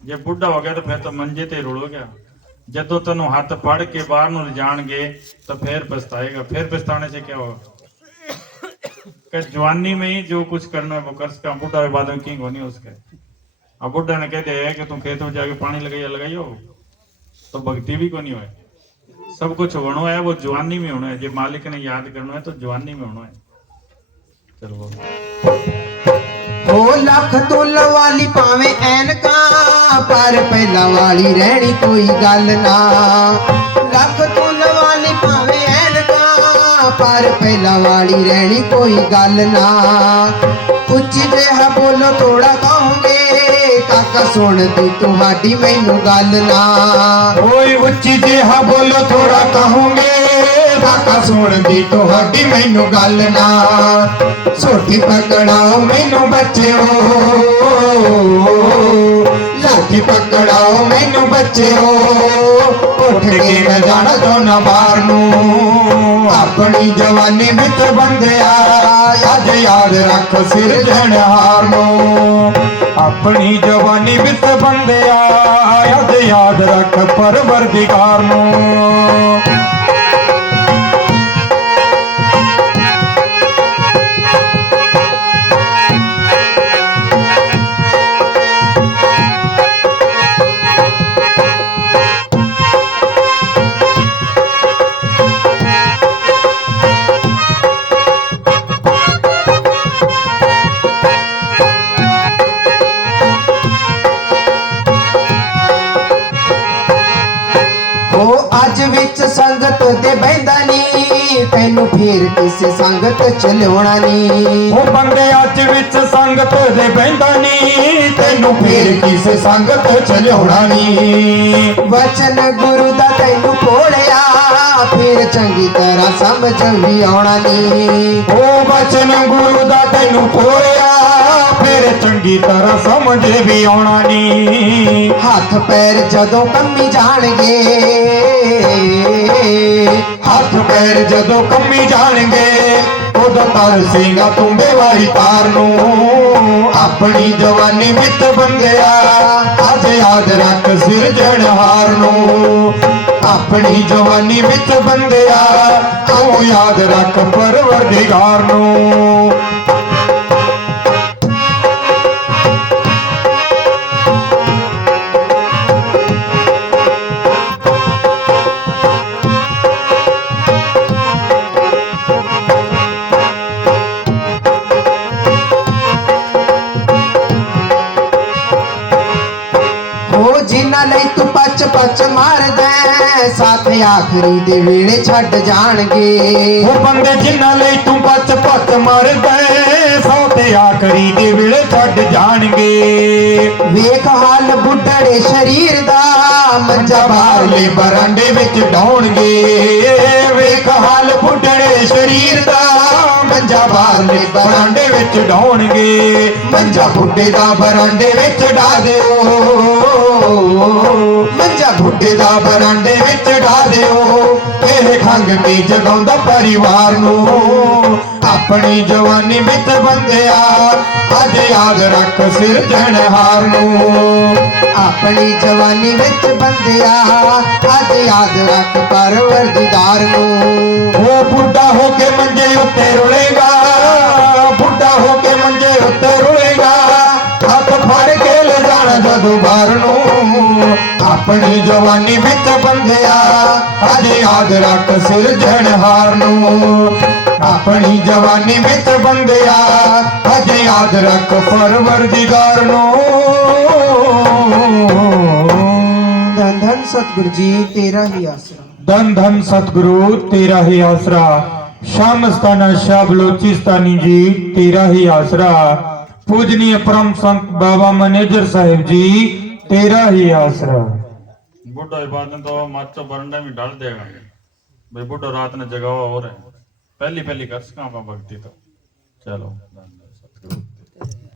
जे बुढ़ा हो गया तो फिर तो मंजे ते रुड़ गया। जदों तेनों हाथ फड़ के बाहर नूं जाणगे तो फिर पछताएगा। फिर पछताने से क्या होगा कि जवानी में ही जो कुछ करना है वो कर सका। बुढ़ा के बाद में की होनी उसके। अब बुढ़ा ने कह दिया कि तुम खेत में जाके पानी लगाइयो तो भक्ति भी को नहीं होए। सब कुछ होना है वो जवानी में होना है। जो मालिक ने याद करना है तो जवानी में होना है। चलो ओ लख तुल वाली पावे ऐनका पर पहला वाली रहनी कोई गल ना। लख तुल वाली पावे ऐनका पर पहला वाली रहनी कोई गल ना। उच्ची जिहा बोलो थोड़ा कहूंगे काका सुन दी तुम्हारी मैनू गल ना। ਓਏ ਉੱਚੀ ਜਿਹਾ ਬੋਲੋ ਥੋੜਾ ਕਹੂੰਗੇ ਕਾਕਾ ਸੁਣ ਦੀ ਤੁਹਾਡੀ ਮੈਨੂੰ ਗੱਲ ਨਾ। ਸੋਟੀ ਪਕੜਾਓ ਮੈਨੂੰ ਬੱਚਿਓ ਲਾਠੀ ਪਕੜਾਓ ਮੈਨੂੰ ਬੱਚਿਓ ਉੱਠ ਕੇ ਮੈਂ ਜਾਣਾ ਦੋਨਾਂ ਬਾਰ ਨੂੰ। ਆਪਣੀ ਜਵਾਨੀ ਵਿੱਚ ਬੰਦਿਆ ਅੱਜ ਯਾਦ ਰੱਖ ਸਿਰਜਣਹਾਰ ਨੂੰ। ਆਪਣੀ ਜਵਾਨੀ ਵਿੱਚ ਬੰਦਿਆ ਯਾਦ ਯਾਦ ਰੱਖ ਪਰਵਰਦੀਗਾਰ ਨੂੰ। ਅੱਜ ਵਿੱਚ ਸੰਗਤ ਤੇ ਬਹਿੰਦਾ ਨੀ ਤੈਨੂੰ ਫੇਰ ਕਿਸੇ ਸੰਗਤ ਚ ਲਿਆਉਣਾ ਨੀ। ਉਹ ਬੰਦੇ ਅੱਜ ਵਿੱਚ ਸੰਗਤ ਦੇ ਬਹਿੰਦਾ ਨੀ ਤੈਨੂੰ ਫੇਰ ਕਿਸੇ ਸੰਗਤ ਚ ਲਿਆਉਣਾ ਨੀ। ਵਚਨ ਗੁਰੂ ਦਾ ਤੈਨੂੰ ਕੋੜਿਆ ਫੇਰ ਚੰਗੀ ਤਰ੍ਹਾਂ ਸਮਝ ਵੀ ਆਉਣਾ ਨੀ। ਉਹ ਵਚਨ ਗੁਰੂ ਦਾ ਤੈਨੂੰ ਖੋਇਆ ਫਿਰ ਚੰਗੀ ਤਰ੍ਹਾਂ ਸਮਝ ਵੀ ਆਉਣਾ ਨੀ। ਹੱਥ ਪੈਰ ਜਦੋਂ ਕੰਮੀ ਜਾਣਗੇ ਹੱਥ ਪੈਰ ਜਦੋਂ ਕੰਮੀ ਜਾਣਗੇ ਉਦੋਂ ਤਰਸੇਗਾ ਤੂੰ ਬੇਵਾਰੀ ਤਾਰ ਨੂੰ। ਆਪਣੀ ਜਵਾਨੀ ਵਿੱਚ ਬੰਦਿਆ ਅੱਜ ਯਾਦ ਰੱਖ ਸਿਰਜਣਹਾਰ ਨੂੰ। ਆਪਣੀ ਜਵਾਨੀ ਵਿੱਚ ਬੰਦਿਆ ਤੂੰ ਯਾਦ ਰੱਖ ਪਰਵਰਦੀਗਾਰ ਨੂੰ। ਜਿਨ੍ਹਾਂ ਲਈ ਤੂੰ ਪੱਚ ਮਾਰਦਾ ਸਾਥ ਆਖਰੀ ਦੇ ਵੇਲੇ ਛੱਡ ਜਾਣਗੇ। ਉਹ ਬੰਦੇ ਜਿਨ੍ਹਾਂ ਲਈ ਤੂੰ ਪੱਚ ਮਾਰਦਾ ਸਾਥ ਆਖਰੀ ਦੇ ਵੇਲੇ ਛੱਡ ਜਾਣਗੇ। ਵੇਖ ਹਾਲ ਬੁੱਢੜੇ ਸ਼ਰੀਰ ਦਾ ਮੰਜਾ ਬਾਹਰਲੇ ਬਰਾਂਡੇ ਵਿੱਚ ਡਾਉਣਗੇ। ਵੇਖ ਹਾਲ ਬੁੱਢੜੇ ਸਰੀਰ ਦਾ ਮੰਜਾ ਬਾਹਰਲੇ ਬਰਾਂਡੇ ਵਿੱਚ ਡਾਉਣਗੇ। ਮੰਜਾ ਬੁੱਢੇ ਦਾ ਬਰਾਂਡੇ ਵਿੱਚ ਡਾ ਦਿਓ ਮੰਜਾ ਬੁੱਢੇ ਦਾ ਬਰਾਂਡੇ ਵਿੱਚ ਡਾ ਦਿਓ। ਇਹ ਖੰਗ ਤੇ ਜਗਾਉਂਦਾ ਪਰਿਵਾਰ ਨੂੰ। ਆਪਣੀ ਜਵਾਨੀ ਵਿੱਚ ਬੰਦਿਆ ਅੱਜ ਯਾਦ ਰੱਖ ਸਿਰਜਣਹਾਰ ਨੂੰ। ਆਪਣੀ ਜਵਾਨੀ ਵਿੱਚ ਬੰਦਿਆ ਅੱਜ ਯਾਦ ਰੱਖ ਪਰਵਰਦੀਗਾਰ ਨੂੰ। ਉਹ ਬੁੱਢਾ ਹੋ ਕੇ ਮੰਜੇ ਉੱਤੇ ਰੁਲੇਗਾ ਬੁੱਢਾ ਹੋ ਕੇ ਮੰਜੇ ਉੱਤੇ ਰੁਲੇਗਾ ਹੱਥ ਫੜ ਕੇ ਲੈ ਜਾਣਾ ਜਦੋਂ ਬਾਹਰ ਨੂੰ। ਆਪਣੀ ਜਵਾਨੀ ਵਿੱਚ ਬੰਦਿਆ ਅੱਜ ਯਾਦ ਰੱਖ ਸਿਰਜਣਹਾਰ ਨੂੰ। ਆਪਣੀ ਜਵਾਨੀ ਵਿੱਚ ਬੰਦਿਆ ਅੱਜ ਯਾਦ ਰੱਖ ਪਰਵਰਦੀਗਾਰ ਨੂੰ। ਧੰਨ ਧੰਨ ਸਤਿਗੁਰੂ ਜੀ ਤੇਰਾ ਹੀ ਆਸਰਾ। धन धन सतगुरु तेरा ही आसरा। श्याम स्थाना शाह बलोचिस्तानी जी तेरा ही आसरा। पूजनीय परम संत बाबा मैनेजर साहिब जी तेरा ही आसरा। बुढ़ो इबादत तो माचो बरंडा में डाल देगा भाई बुढ़ो रात ने जगावा हो रहे पहली पहली कर सका भक्ति तो चलो सतगुरु